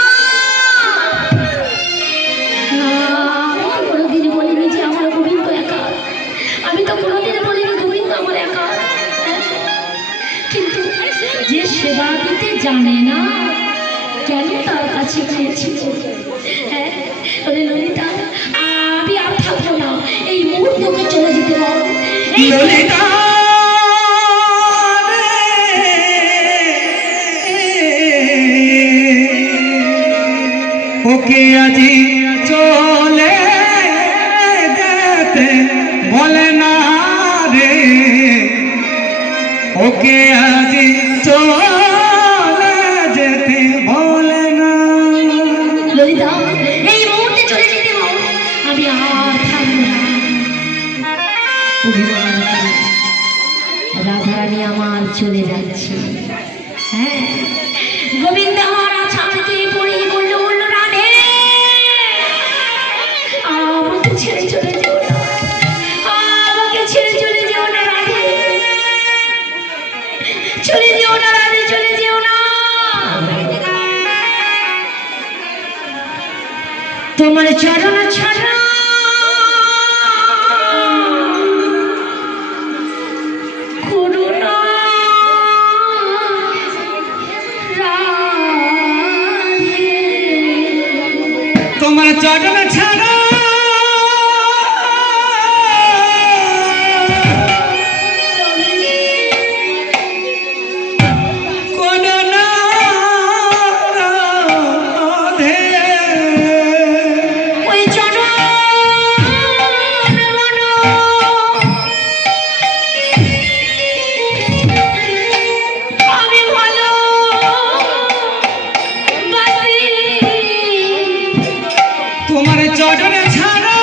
কোনোদিন বলিনি যে আমার গোবিন্দ একা, আমি তো কোনোদিন বলিনি গোবিন্দ আমার একা। কিন্তু যে সেবা দিতে জানে না, কেন তার কাছে গিয়েছিল? হ্যাঁ, ললিতা আমি আর ললিতা ওকে আজি চলে যেতে বলে না রে, ওকে আজি চলে যেতে বলে না। ললিতা এই মুহূর্তে চলে যেতে বল, আমি আর থাকবো না। অভিমান করে রাধারানী আমার চলে যাচ্ছে। হ্যাঁ, গোবিন্দ আমার আছাড়কে পড়ে বলল, বলল রাধে আমাকে ছেড়ে চলে যেও না, আমাকে ছেড়ে চলে যেও না রাধে, চলে যেও না রাধে, চলে যেও না। তোমার চরণ ছাড়া করুণা রাধে, তোমার চরণ ছাড়া কোনো না রাধে। ওই চরণ মন আমি ভালো বাসি, তোমার চরণ ছাড়া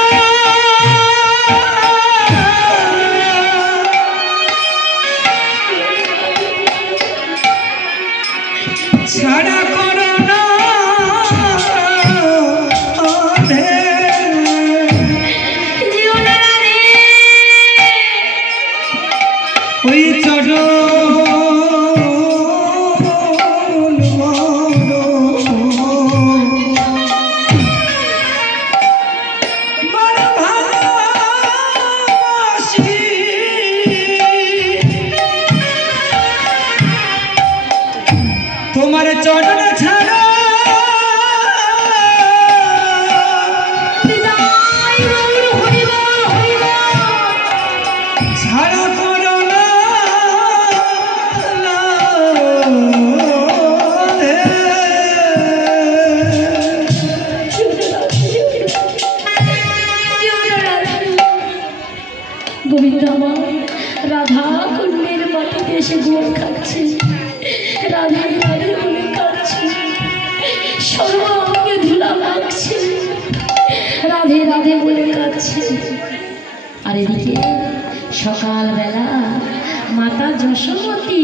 ছাড়া করো না রাধে। যেও না রাধে, ওই চরণ বড় ভালোবাসি, তোমার চরণ ছাড়া বিদায় গৌর হরিবল হরিবল। ছাড়া করো না রাধে। গোবিন্দ আমার রাধা কুণ্ডের মাটিতে এসে গোল খাচ্ছে, রাধা রাধে বলে কাঁদছে, সর্বাঙ্গে ধুলা লাগছে, রাধে রাধে বলে কাঁদছে। আর এদিকে সকালবেলা মাতা যশোমতী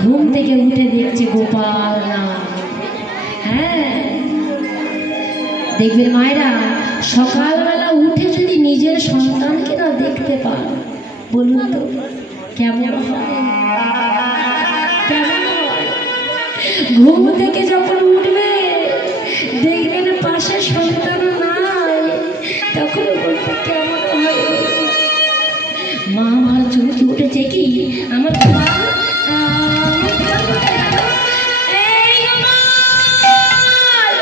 ঘুম থেকে উঠে দেখছে গোপাল না। হ্যাঁ, দেখবেন মায়েরা সকালবেলা উঠে যদি নিজের সন্তানকে না দেখতে পান, বলুন তো কেমন হয়? কেমন হয়? ঘুম থেকে যখন উঠবে দেখবেন পাশে সন্তান নাই, তখন বলতে কেমন হয়? মা আমার চমকে উঠেছে, কি আমার গোপাল, আমার গোপাল কোথায় গেল? এই গোপাল,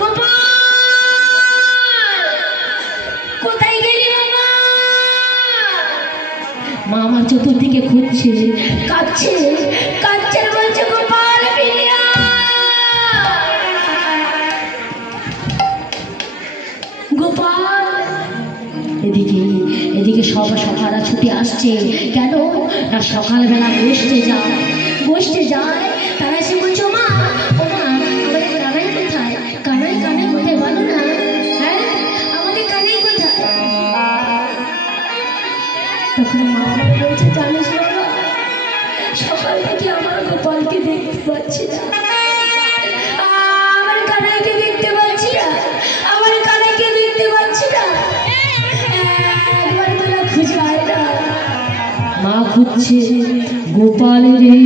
গোপাল, কোথায় গেলি বাবা? মা আমার চতুর্দিকে খুঁজছে, কাঁদছে, কাঁদছে আর বলছে গোপাল ফিরে আয়। গোপাল, এদিকে এদিকে সব সখারা ছুটে আসছে। কেন না সকালবেলা গোষ্ঠে যায়, তারা এসে বলছে মা, ও মা আমাদের কানাই কোথায়, কানাই কানাই কোথায় বলো না, হ্যাঁ আমাদের কানাই কোথায়? তখন মা আমার বলছে, জানিস বাবা, সকাল থেকে আমার গোপালকে দেখতে পাচ্ছি না, আমার কানাইকে দেখতে পাচ্ছি না, আমার কানাইকে দেখতে পাচ্ছি না, একবার তোরা খুঁজে আয় না। মা খুঁজছে, গোপাল রে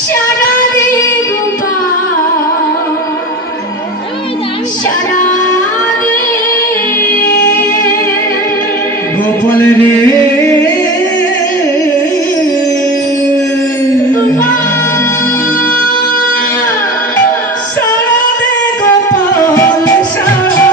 সারা রে গোপাল, সারা রে গোপাল রে সারা দে গোপাল সারা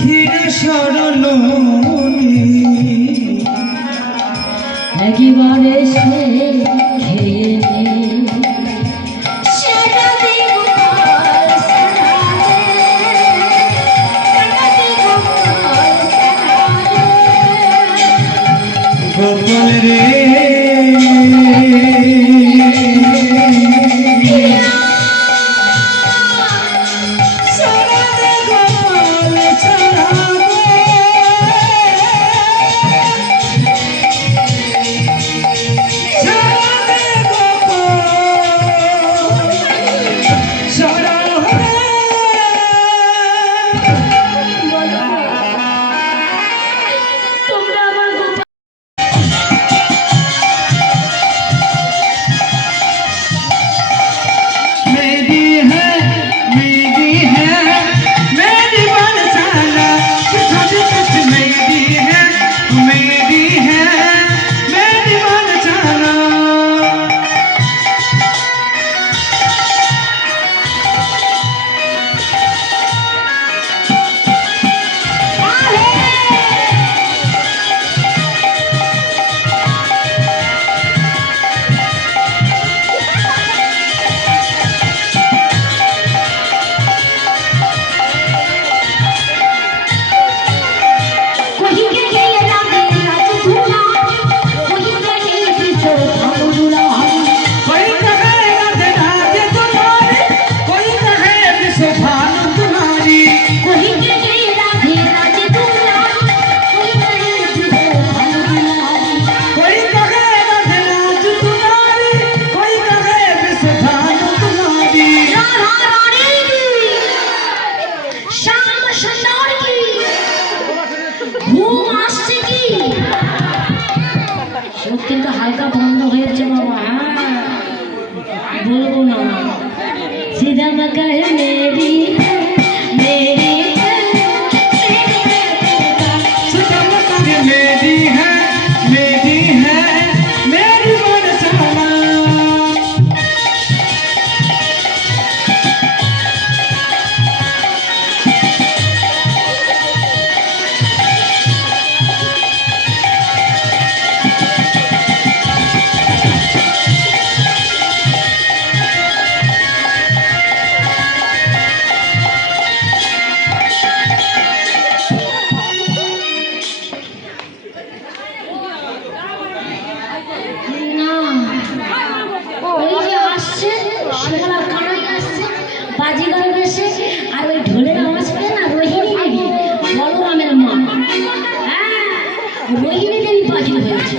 ক্ষীর শরণ একেবারে সে খেয়ে নে। সেটা দে গোপাল সেটা দে, সেটা দে গোপাল সেটা দে। গোপাল রে ছাড়া দে গোপাল ছাড়া দে ছাড়া দে গোপাল ছাড়া দে তোমরা আমার গোপাল मेरी है मेरी बनसाना तुझ कुछ मेरी है मेरी बनसाना कोई के लिए राधे राज दूल्हा, कोई के लिए किसो दूल्हा। कोई कहे राधे राधे तुम्हारी कोई कहे विश्व भानु तुम्हारी कोई के लिए राधे राज दूल्हा, कोई के लिए किसो दूल्हा। कोई कहे राधे राज तुम्हारी कोई कहे विश्व भानु तुम्हारी राधा रानी की, श्याम सुंदर की, ঘুম আসছে কি? চোখ কিন্তু হালকা বন্ধ হয়েছে বাবা, হ্যাঁ বলবো না। सीधा मगर मेरी मेरी सुतम कर मेरी है मेरी बनसाना না, ওই যে আসছে শালা কানাই আসছে বাজিগার বেশে, আর ওই ঢোলের আওয়াজ পেয়ে না রোহিণী দেবী বলরামের মা, হ্যাঁ রোহিণী দেবী বাজি হয়েছে।